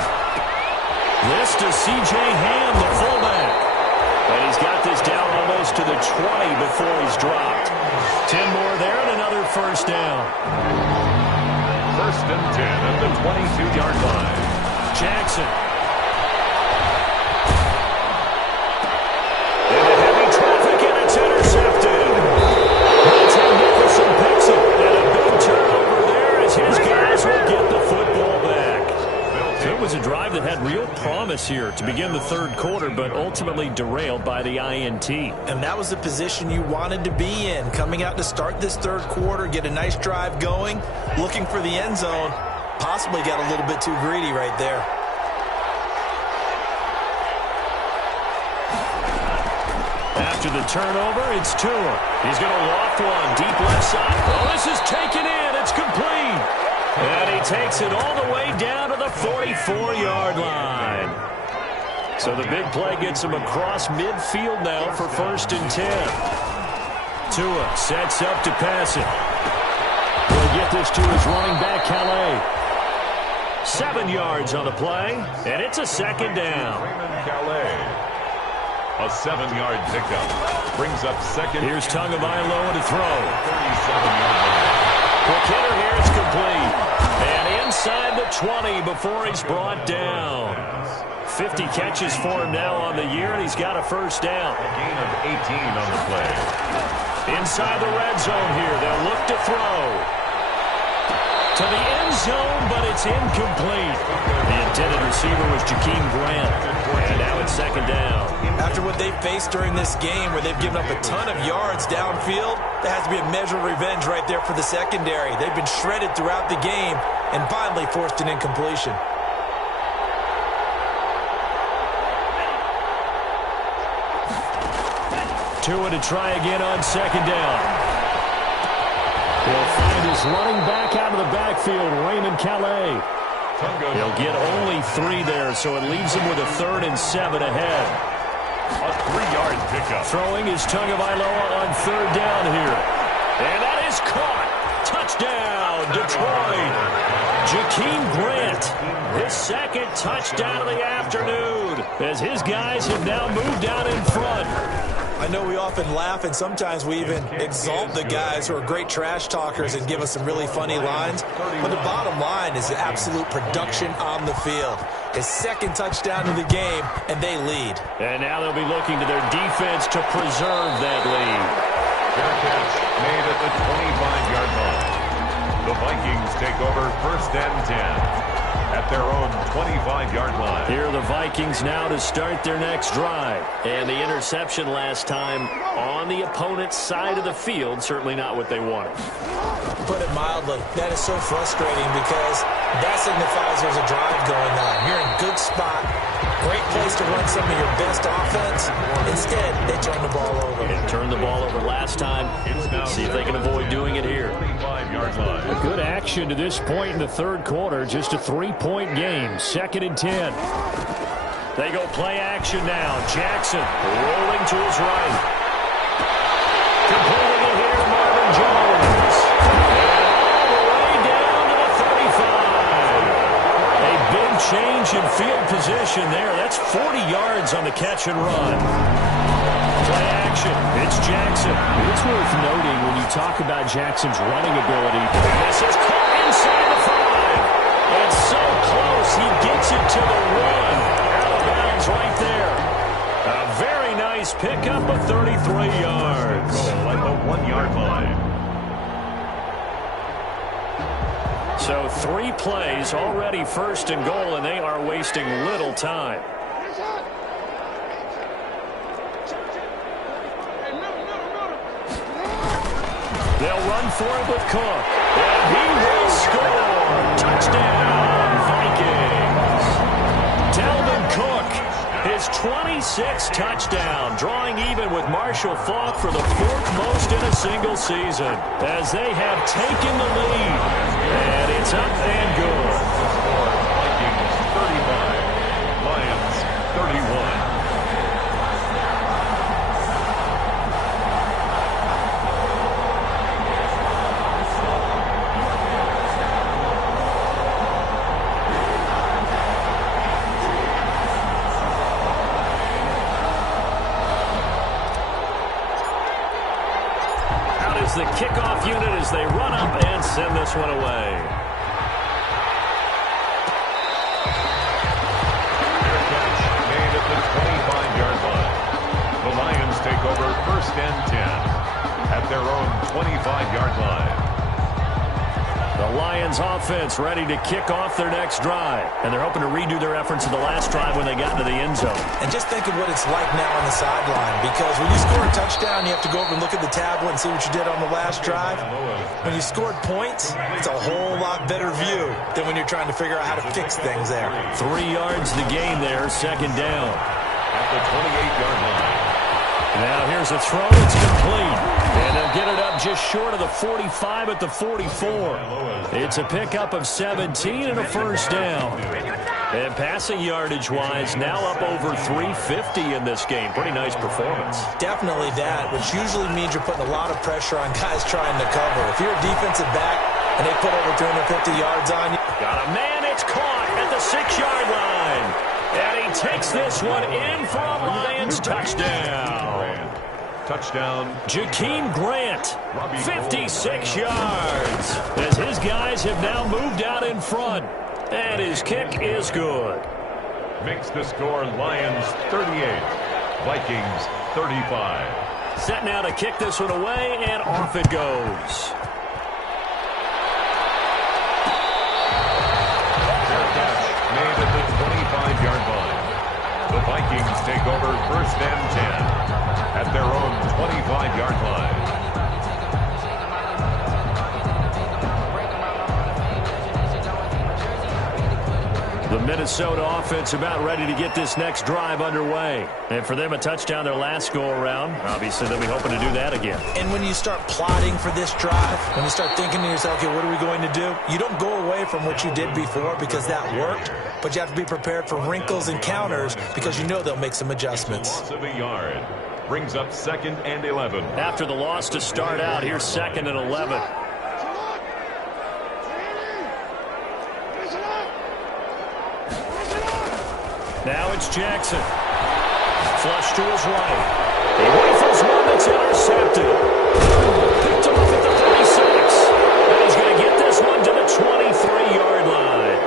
This to C.J. Ham, the fullback. And he's got this down almost to the 20 before he's dropped. 10 more there and another first down. 1st and 10 at the 22-yard line. Jackson. Into heavy traffic and it's intercepted. Monte Nicholson picks it. And a big turnover there as his guys will get the football back. So it was a drive that had real promise here to begin the third quarter, but ultimately derailed by the INT. And that was the position you wanted to be in. Coming out to start this third quarter, get a nice drive going, looking for the end zone. Possibly got a little bit too greedy right there. After the turnover, it's Tua. He's going to loft one deep left side. Oh, this is taken in. It's complete. And he takes it all the way down to the 44-yard line. So the big play gets him across midfield now for 1st and 10. Tua sets up to pass it. He'll get this to his running back, Calais. 7 yards on the play, and it's a second down. Raymond Calais. A 7-yard pickup. Brings up second. Here's Tagovailoa to throw. 37-yard line. Quick hitter here, it's complete. And inside the 20 before he's brought down. 50 catches for him now on the year, and he's got a first down. A gain of 18 on the play. Inside the red zone here, they'll look to throw. To the end zone, but it's incomplete. The intended receiver was Jakeem Grant. And now it's second down. After what they've faced during this game where they've given up a ton of yards downfield, there has to be a measure of revenge right there for the secondary. They've been shredded throughout the game and finally forced an incompletion. Tua to try again on second down. He'll find his running back out of the backfield, Raymond Calais. He'll get only 3 there, so it leaves him with a 3rd and 7 ahead. A 3-yard pickup. Throwing is Tagovailoa on 3rd down here. And that is caught. Touchdown, Detroit. Jakeem Grant, his 2nd touchdown of the afternoon, as his guys have now moved out in front. I know we often laugh, and sometimes we even exalt the guys who are great trash talkers and give us some really funny lines. But the bottom line is the absolute production on the field. His 2nd touchdown of the game, and they lead. And now they'll be looking to their defense to preserve that lead. Fair catch made at the 25-yard line. The Vikings take over 1st and 10. at their own 25-yard line. Here are the Vikings now to start their next drive. And the interception last time on the opponent's side of the field, certainly not what they wanted. Put it mildly, that is so frustrating because that signifies there's a drive going on. You're in a good spot, great place to run some of your best offense. Instead, they turn the ball over. And turned the ball over last time. See if they can avoid doing it here. 25-yard line. A good action to this point in the third quarter. Just a 3-point game. 2nd and 10. They go play action now. Jackson rolling to his right. Completing it here, Marvin Jones. And all the way down to the 35. A big change in field position there. That's 40 yards on the catch and run. Play action. It's Jackson. It's worth noting when you talk about Jackson's running ability. This is caught inside the 5. It's so close. He gets it to the 1. Out of bounds right there. A very nice pickup of 33 yards. At the 1-yard line. So 3 plays already 1st and goal, and they are wasting little time. They'll run for it with Cook. And he will score. Touchdown, Vikings. Dalvin Cook, his 26th touchdown, drawing even with Marshall Faulk for the 4th most in a single season as they have taken the lead. And it's up and good. Vikings 35, Lions 31. The kickoff unit as they run up and send this one away. Their catch made at the 25-yard line. The Lions take over 1st and 10 at their own 25-yard line. The Lions offense ready to kick off their next drive. And they're hoping to redo their efforts in the last drive when they got into the end zone. And just think of what it's like now on the sideline, because when you score a touchdown, you have to go over and look at the tablet and see what you did on the last drive. When you scored points, it's a whole lot better view than when you're trying to figure out how to fix things there. 3 yards to gain there, 2nd down. At the 28-yard line. Now here's a throw. It's complete. And they'll get it up just short of the 45 at the 44. It's a pickup of 17 and a 1st down. And passing yardage-wise, now up over 350 in this game. Pretty nice performance. Definitely that, which usually means you're putting a lot of pressure on guys trying to cover. If you're a defensive back and they put over 350 yards on you. Got a man. It's caught at the 6-yard line. And he takes this one in for a Lions touchdown. Touchdown. Jakeem Grant, 56 yards, as his guys have now moved out in front. And his kick is good. Makes the score Lions 38, Vikings 35. Set now to kick this one away, and off it goes. Their catch made at the 25-yard line. The Vikings take over 1st and 10 at their own 25-yard line. The Minnesota offense about ready to get this next drive underway. And for them, a touchdown their last go-around. Obviously, they'll be hoping to do that again. And when you start plotting for this drive, when you start thinking to yourself, okay, what are we going to do? You don't go away from what you did before because that worked, but you have to be prepared for wrinkles and counters because you know they'll make some adjustments. Loss of a yard brings up 2nd and 11. After the loss to start out, here's 2nd and 11. Now it's Jackson. Flush to his right. He rifles one that's intercepted. Picked him up at the 36. And he's going to get this one to the 23-yard line.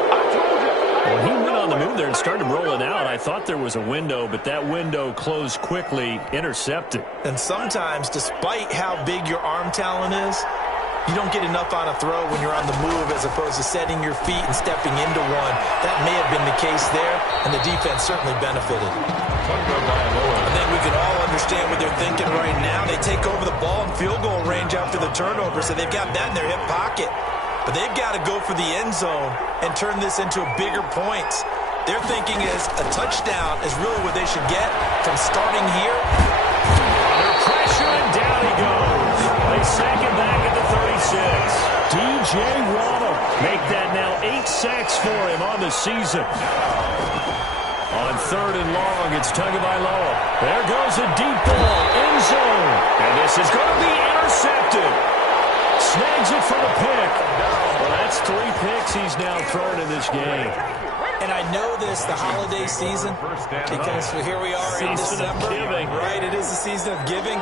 When he went on the move there and started rolling out, I thought there was a window, but that window closed quickly, intercepted. And sometimes, despite how big your arm talent is, You don't get enough on a throw when you're on the move as opposed to setting your feet and stepping into one. That may have been the case there, and the defense certainly benefited. I think we can all understand what they're thinking right now. They take over the ball in field goal range after the turnover, so they've got that in their hip pocket. But they've got to go for the end zone and turn this into a bigger points. Their thinking is a touchdown is really what they should get from starting here. Under pressure, and down he goes. They sack him back at the 36. DJ Waddle make that now 8 sacks for him on the season. On 3rd and long, it's Tagovailoa. There goes a deep ball, end zone. And this is going to be intercepted. Snags it for the pick. Well, that's 3 picks he's now thrown in this game. And I know this, the holiday season, because here we are in December. Right, it is the season of giving.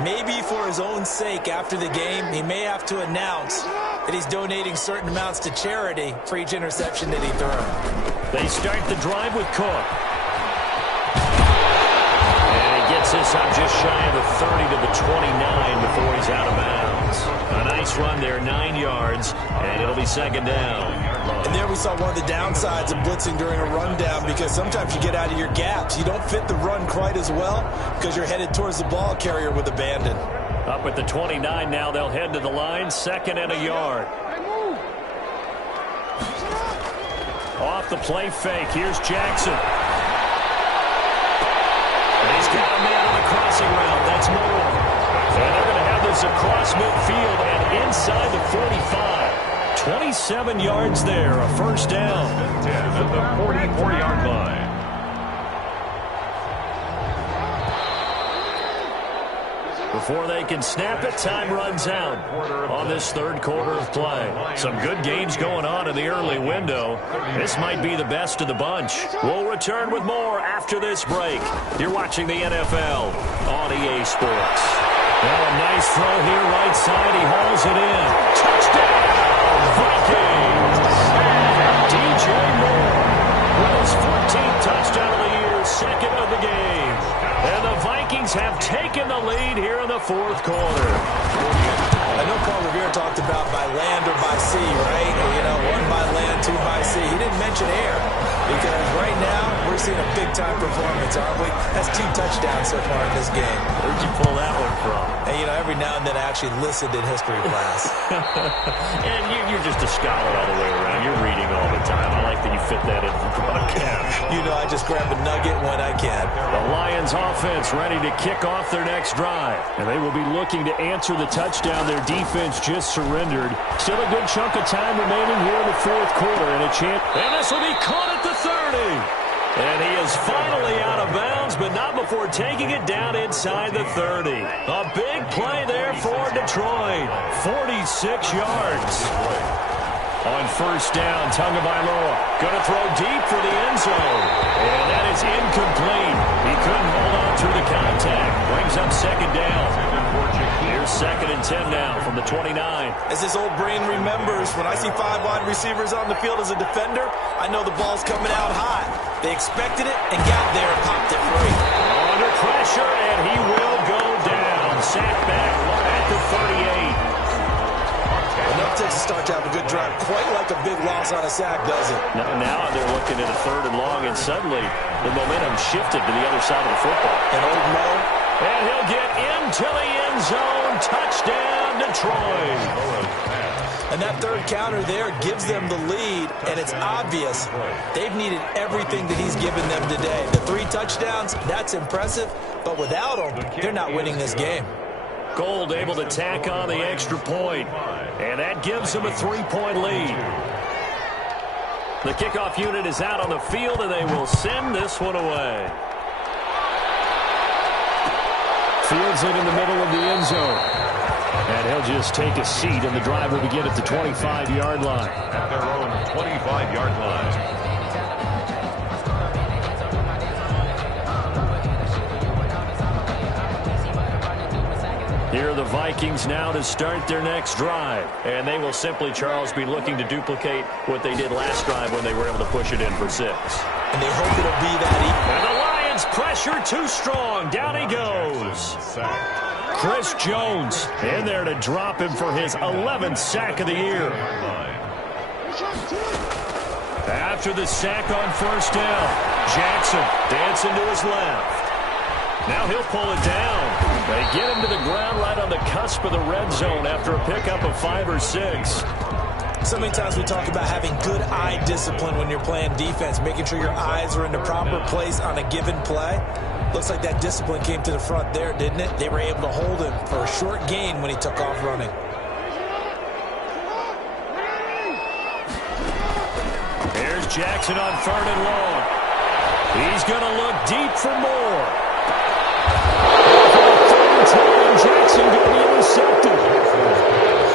Maybe for his own sake after the game, he may have to announce that he's donating certain amounts to charity for each interception that he throws. They start the drive with Cook. And he gets this up just shy of the 30 to the 29 before he's out of bounds. A nice run there, 9 yards, and it'll be 2nd down. And there we saw one of the downsides of blitzing during a rundown, because sometimes you get out of your gaps. You don't fit the run quite as well because you're headed towards the ball carrier with abandon. Up at the 29 now, they'll head to the line, 2nd and a yard. Off the play fake, here's Jackson. And he's got a man on the crossing route, that's Moore. And they're going to have this across midfield and inside the 45. 27 yards there, a 1st down. 10 at the 44-yard line. Before they can snap it, time runs out on this 3rd quarter of play. Some good games going on in the early window. This might be the best of the bunch. We'll return with more after this break. You're watching the NFL on EA Sports. Well, a nice throw here, right side. He hauls it in. Touchdown, Vikings! DJ Moore with his 14th touchdown of the year, 2nd of the game. And the Vikings have taken the lead here in the 4th quarter. I know Paul Revere talked about by land or by sea, right? You know, 1 by land, 2 by sea. He didn't mention air, because right now we're seeing a big-time performance, aren't we? That's 2 touchdowns so far in this game. Where'd you pull that one from? And, you know, every now and then I actually listened in history class. And you're just a scholar all the way around. You're reading all the time. I like that you fit that into the broadcast. You know, I just grab a nugget when I can. The Lions offense ready to kick off their next drive. And they will be looking to answer the touchdown their defense just surrendered. Still a good chunk of time remaining here in the 4th quarter. And a chance. And this will be caught at the 30. And he is finally out of bounds, but not before taking it down inside the 30. A big play there for Detroit. 46 yards. On 1st down, Tagovailoa going to throw deep for the end zone. And that is incomplete. He couldn't hold on through the contact. Brings up 2nd down. Here's 2nd and 10 now from the 29. As this old brain remembers, when I see 5 wide receivers on the field as a defender, I know the ball's coming out high. They expected it and got there and popped it free. Under pressure, and he will go down. Sacked back at the 38. Enough to start to have a good drive. Quite like a big loss on a sack, does it? Now they're looking at a 3rd and long, and suddenly the momentum shifted to the other side of the football. And old Mo. And he'll get into the end zone. Touchdown, Detroit. And that 3rd counter there gives them the lead, and it's obvious they've needed everything that he's given them today. The 3 touchdowns, that's impressive, but without him, they're not winning this game. Gold able to tack on the extra point, and that gives them a 3-point lead. The kickoff unit is out on the field, and they will send this one away. Fields it in the middle of the end zone. And he'll just take a seat, and the drive will begin at the 25-yard line. At their own 25-yard line. Here are the Vikings now to start their next drive. And they will simply, Charles, be looking to duplicate what they did last drive when they were able to push it in for 6. And they hope it'll be that equal. And the Lions pressure too strong. Down he goes. Chris Jones in there to drop him for his 11th sack of the year. After the sack on first down, Jackson dancing to his left. Now he'll pull it down. They get him to the ground right on the cusp of the red zone after a pickup of 5 or 6. So many times we talk about having good eye discipline when you're playing defense, making sure your eyes are in the proper place on a given play. Looks like that discipline came to the front there, didn't it? They were able to hold him for a short gain when he took off running. Here's Jackson on 3rd and long. He's going to look deep for more. Jackson going to be intercepted.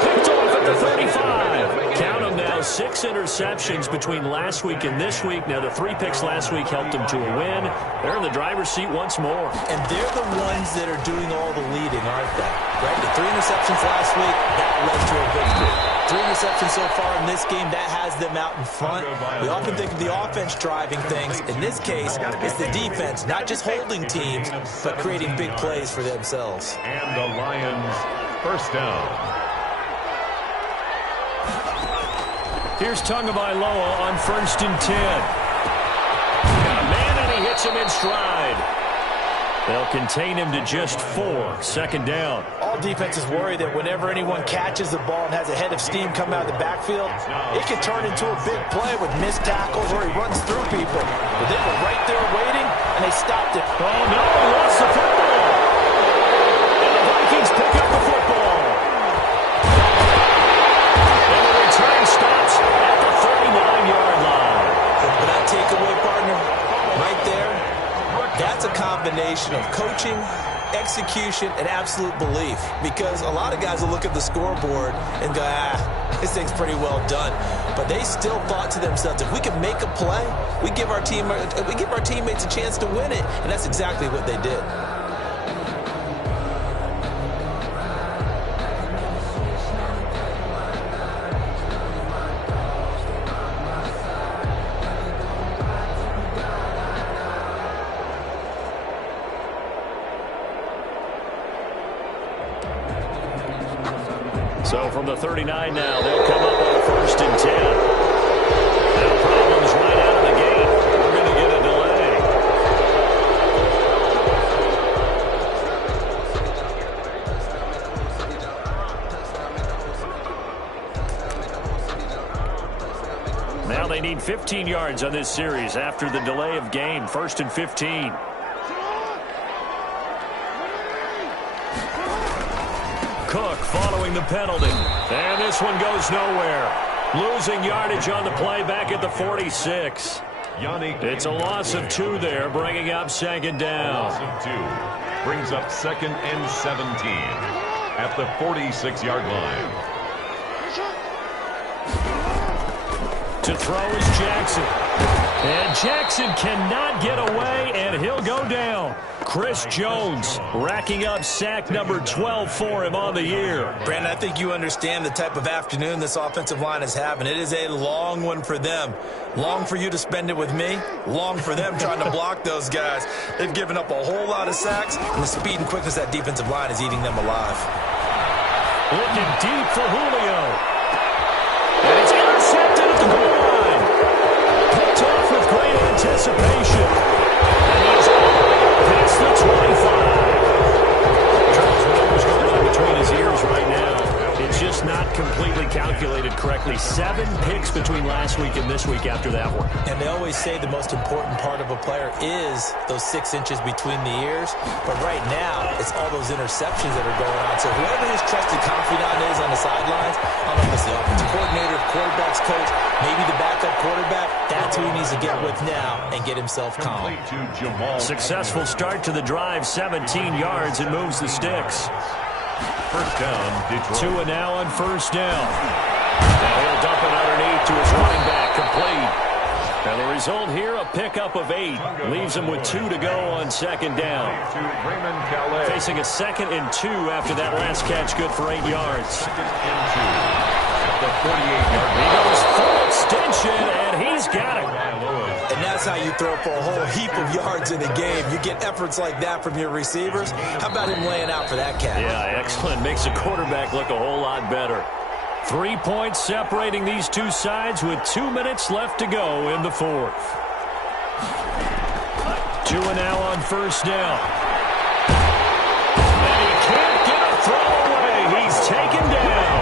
Picked off at the 35. Count them now, 6 interceptions between last week and this week. Now, the 3 picks last week helped them to a win. They're in the driver's seat once more. And they're the ones that are doing all the leading, aren't they? Right? The 3 interceptions last week, that led to a victory. 3 interceptions so far in this game, that has them out in front. We often think of the offense driving things. In this case, it's the defense, not just holding teams, but creating big plays for themselves. And the Lions, first down. Here's Tagovailoa on 1st and 10. Got a man, and he hits him in stride. They'll contain him to just 4. 2nd down. All defenses worry that whenever anyone catches the ball and has a head of steam come out of the backfield, it can turn into a big play with missed tackles where he runs through people. But they were right there waiting, and they stopped it. Oh, no, he lost the football. And the Vikings pick up the football. And the return stops at the 39-yard line. But that takeaway, partner, right there, that's a combination of coaching, execution, and absolute belief. Because a lot of guys will look at the scoreboard and go, this thing's pretty well done. But they still thought to themselves, if we can make a play, we give our teammates a chance to win it. And that's exactly what they did. So from the 39 now, they'll come up on 1st and 10. Now problems right out of the gate. We're going to get a delay. Now they need 15 yards on this series after the delay of game. 1st and 15. Cook following the penalty. And this one goes nowhere. Losing yardage on the play back at the 46. It's a loss of 2 there, bringing up 2nd down. Loss of 2 brings up 2nd and 17 at the 46-yard line. To throw is Jackson. And Jackson cannot get away, and he'll go down. Chris Jones racking up sack number 12 for him on the year. Brandon, I think you understand the type of afternoon this offensive line is having. It is a long one for them. Long for you to spend it with me. Long for them trying to block those guys. They've given up a whole lot of sacks, and the speed and quickness of that defensive line is eating them alive. Looking deep for Julio. And it's intercepted at the goal line. Picked off with great anticipation. And he's past the 25. Charles, whatever's going on between his ears right now, it's just not completely calculated correctly. 7 picks between last week and this week after that one. And they always say the most important part of a player is those 6 inches between the ears. But right now, it's all those interceptions that are going on. So whoever his trusted confidant is on the sidelines, I don't know if it's the offensive coordinator, quarterback's coach, maybe the backup quarterback, that's who he needs to get with now and get himself calm. Successful start to the drive, 17 yards, and moves the sticks. First down, Detroit. 2 and now on 1st down. Now he'll dump it underneath to his running back, complete. And the result here, a pickup of 8. Leaves him with 2 to go on 2nd down. Facing a 2nd and 2 after that last catch, good for 8 yards. 2nd and 2 at the 48-yard line. He goes full extension, and he's got it. And that's how you throw for a whole heap of yards in a game. You get efforts like that from your receivers. How about him laying out for that cat? Yeah, excellent. Makes the quarterback look a whole lot better. 3 points separating these two sides with 2 minutes left to go in the fourth. 2 now on first down. And he can't get a throw away. He's taken down.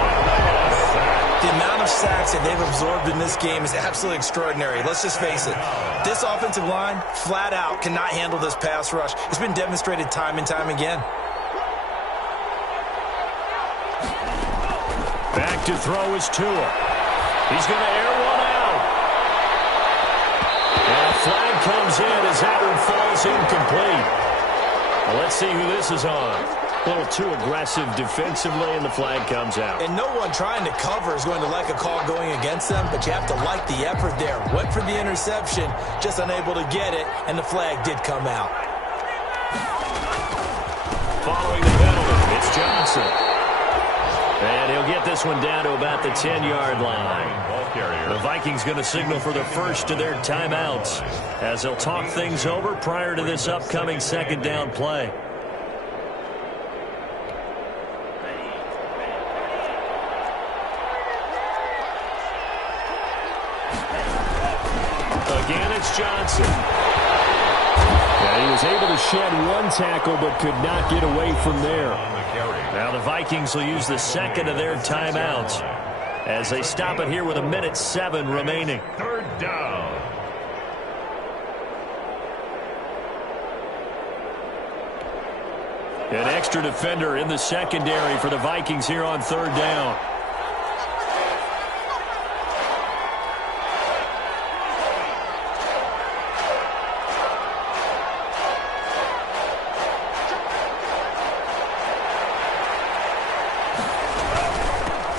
The amount of sacks that they've absorbed in this game is absolutely extraordinary. Let's just face it. This offensive line, flat out, cannot handle this pass rush. It's been demonstrated time and time again. Back to throw is Tua. He's going to air one out. And a flag comes in as that one falls incomplete. Well, let's see who this is on. A little too aggressive defensively, and the flag comes out. And no one trying to cover is going to like a call going against them, but you have to like the effort there. Went for the interception, just unable to get it, and the flag did come out. Following the penalty, it's Johnson. And he'll get this one down to about the 10-yard line. The Vikings going to signal for the first of their timeouts as they'll talk things over prior to this upcoming second down play. Again, it's Johnson. Yeah, he was able to shed one tackle but could not get away from there. Now the Vikings will use the second of their timeouts as they stop it here with 1:07 remaining. Third down. An extra defender in the secondary for the Vikings here on third down.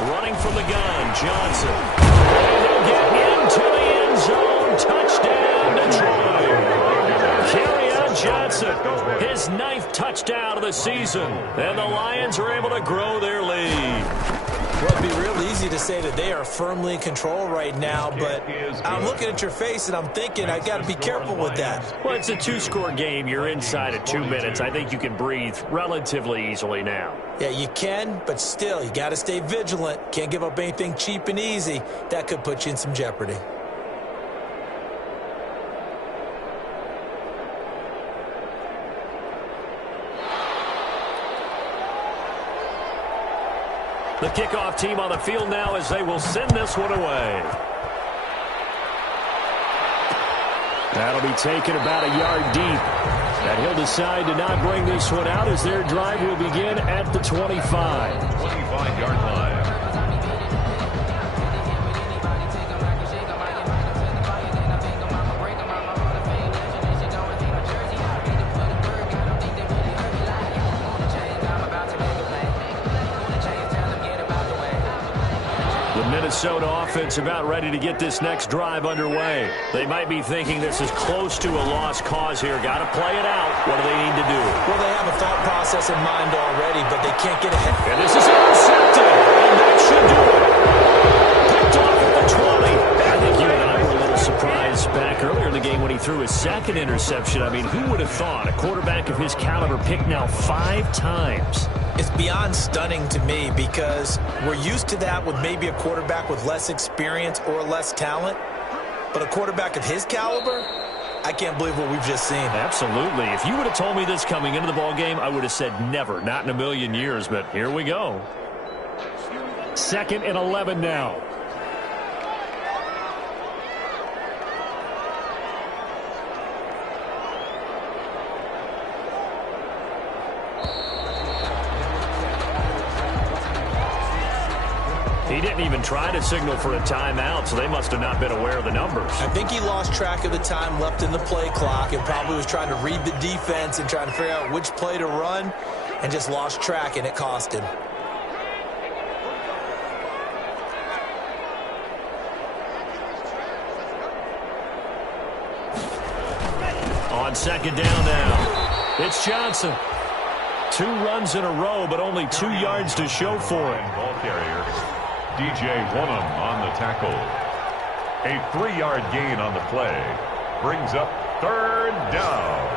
Running from the gun, Johnson. And he'll get into the end zone. Touchdown, Detroit. Kerryon Johnson, his 9th touchdown of the season. And the Lions are able to grow their lead. Well, it'd be real easy to say that they are firmly in control right now, but I'm looking at your face and I'm thinking I got to be careful with that. Well, it's a 2-score game. You're inside of 2 minutes. I think you can breathe relatively easily now. Yeah, you can, but still, you got to stay vigilant. Can't give up anything cheap and easy. That could put you in some jeopardy. The kickoff team on the field now as they will send this one away. That'll be taken about a yard deep. And he'll decide to not bring this one out as their drive will begin at the 25. 25-yard line. Minnesota offense about ready to get this next drive underway. They might be thinking this is close to a lost cause here. Got to play it out. What do they need to do? Well, they have a thought process in mind already, but they can't get ahead. And this is intercepted. And that should do it. Picked off at the 20. I think you and I were a little surprised back earlier in the game when he threw his second interception. I mean, who would have thought a quarterback of his caliber picked now 5 times? It's beyond stunning to me because we're used to that with maybe a quarterback with less experience or less talent. But a quarterback of his caliber, I can't believe what we've just seen. Absolutely. If you would have told me this coming into the ballgame, I would have said never, not in a million years. But here we go. 2nd and 11 now. He didn't even try to signal for a timeout, so they must have not been aware of the numbers. I think he lost track of the time left in the play clock and probably was trying to read the defense and trying to figure out which play to run and just lost track, and it cost him. On second down now, it's Johnson. 2 runs in a row, but only 2 yards to show for it. Ball carrier, DJ Wonnum on the tackle. A 3-yard gain on the play. brings up third down.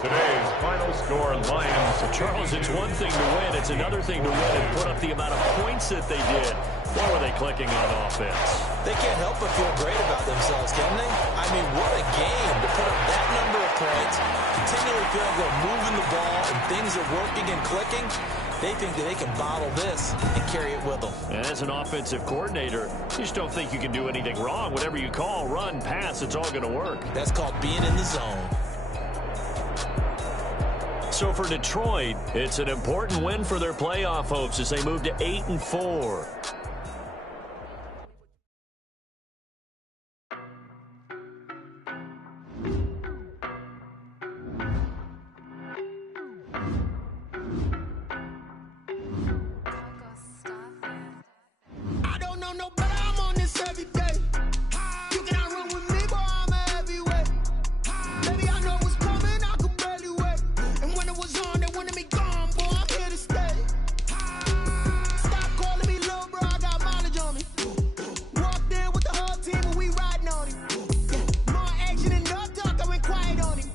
Today's final score, Lions. So Charles, it's one thing to win. It's another thing to win and put up the amount of points that they did. What were they clicking on offense? They can't help but feel great about themselves, can they? I mean, what a game to put up that number of points, continually feeling they're moving the ball and things are working and clicking. They think that they can bottle this and carry it with them. And as an offensive coordinator, you just don't think you can do anything wrong. Whatever you call, run, pass, it's all going to work. That's called being in the zone. So for Detroit, it's an important win for their playoff hopes as they move to 8-4. I don't know no better, I'm on this every day. You cannot run with me, boy, I'm a heavyweight. Baby, I know what's coming, I could barely wait. And when it was on, they wanted me gone, boy, I'm here to stay. Stop calling me little bro, I got mileage on me. Walked in with the whole team and we riding on him. Yeah, more action than no talk, I went quiet on him.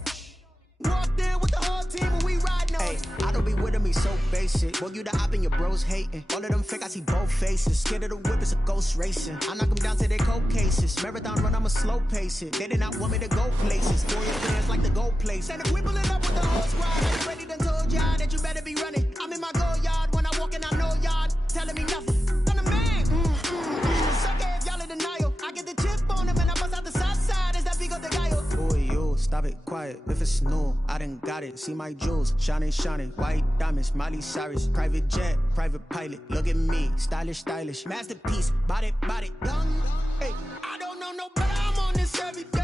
Walked in with the whole team and we riding on him. I don't be with him, he's so basic. Boy, you the op and your bros hating. All of them fake, I see both faces. Scared of the whip, it's a ghost racing. I knock them down to their cold cases. Marathon run, I'ma slow pace it. They did not want me to go places. For your fans like the gold place. And if we pulling up with the whole squad, I already done told y'all that you better be running. I'm in my go yard when I walk in, I know y'all telling me nothing. I'm the man. Suck if y'all in denial. I get the chip on them and I bust out the south side. Is that big of the guy? Boy, you stop it, quiet. If it's new, I done got it. See my jewels, shining, shining. White diamonds, Miley Cyrus. Private jet, private pilot. Look at me, stylish, stylish. Masterpiece, body, young. Hey, I don't know no better, I'm on this every day.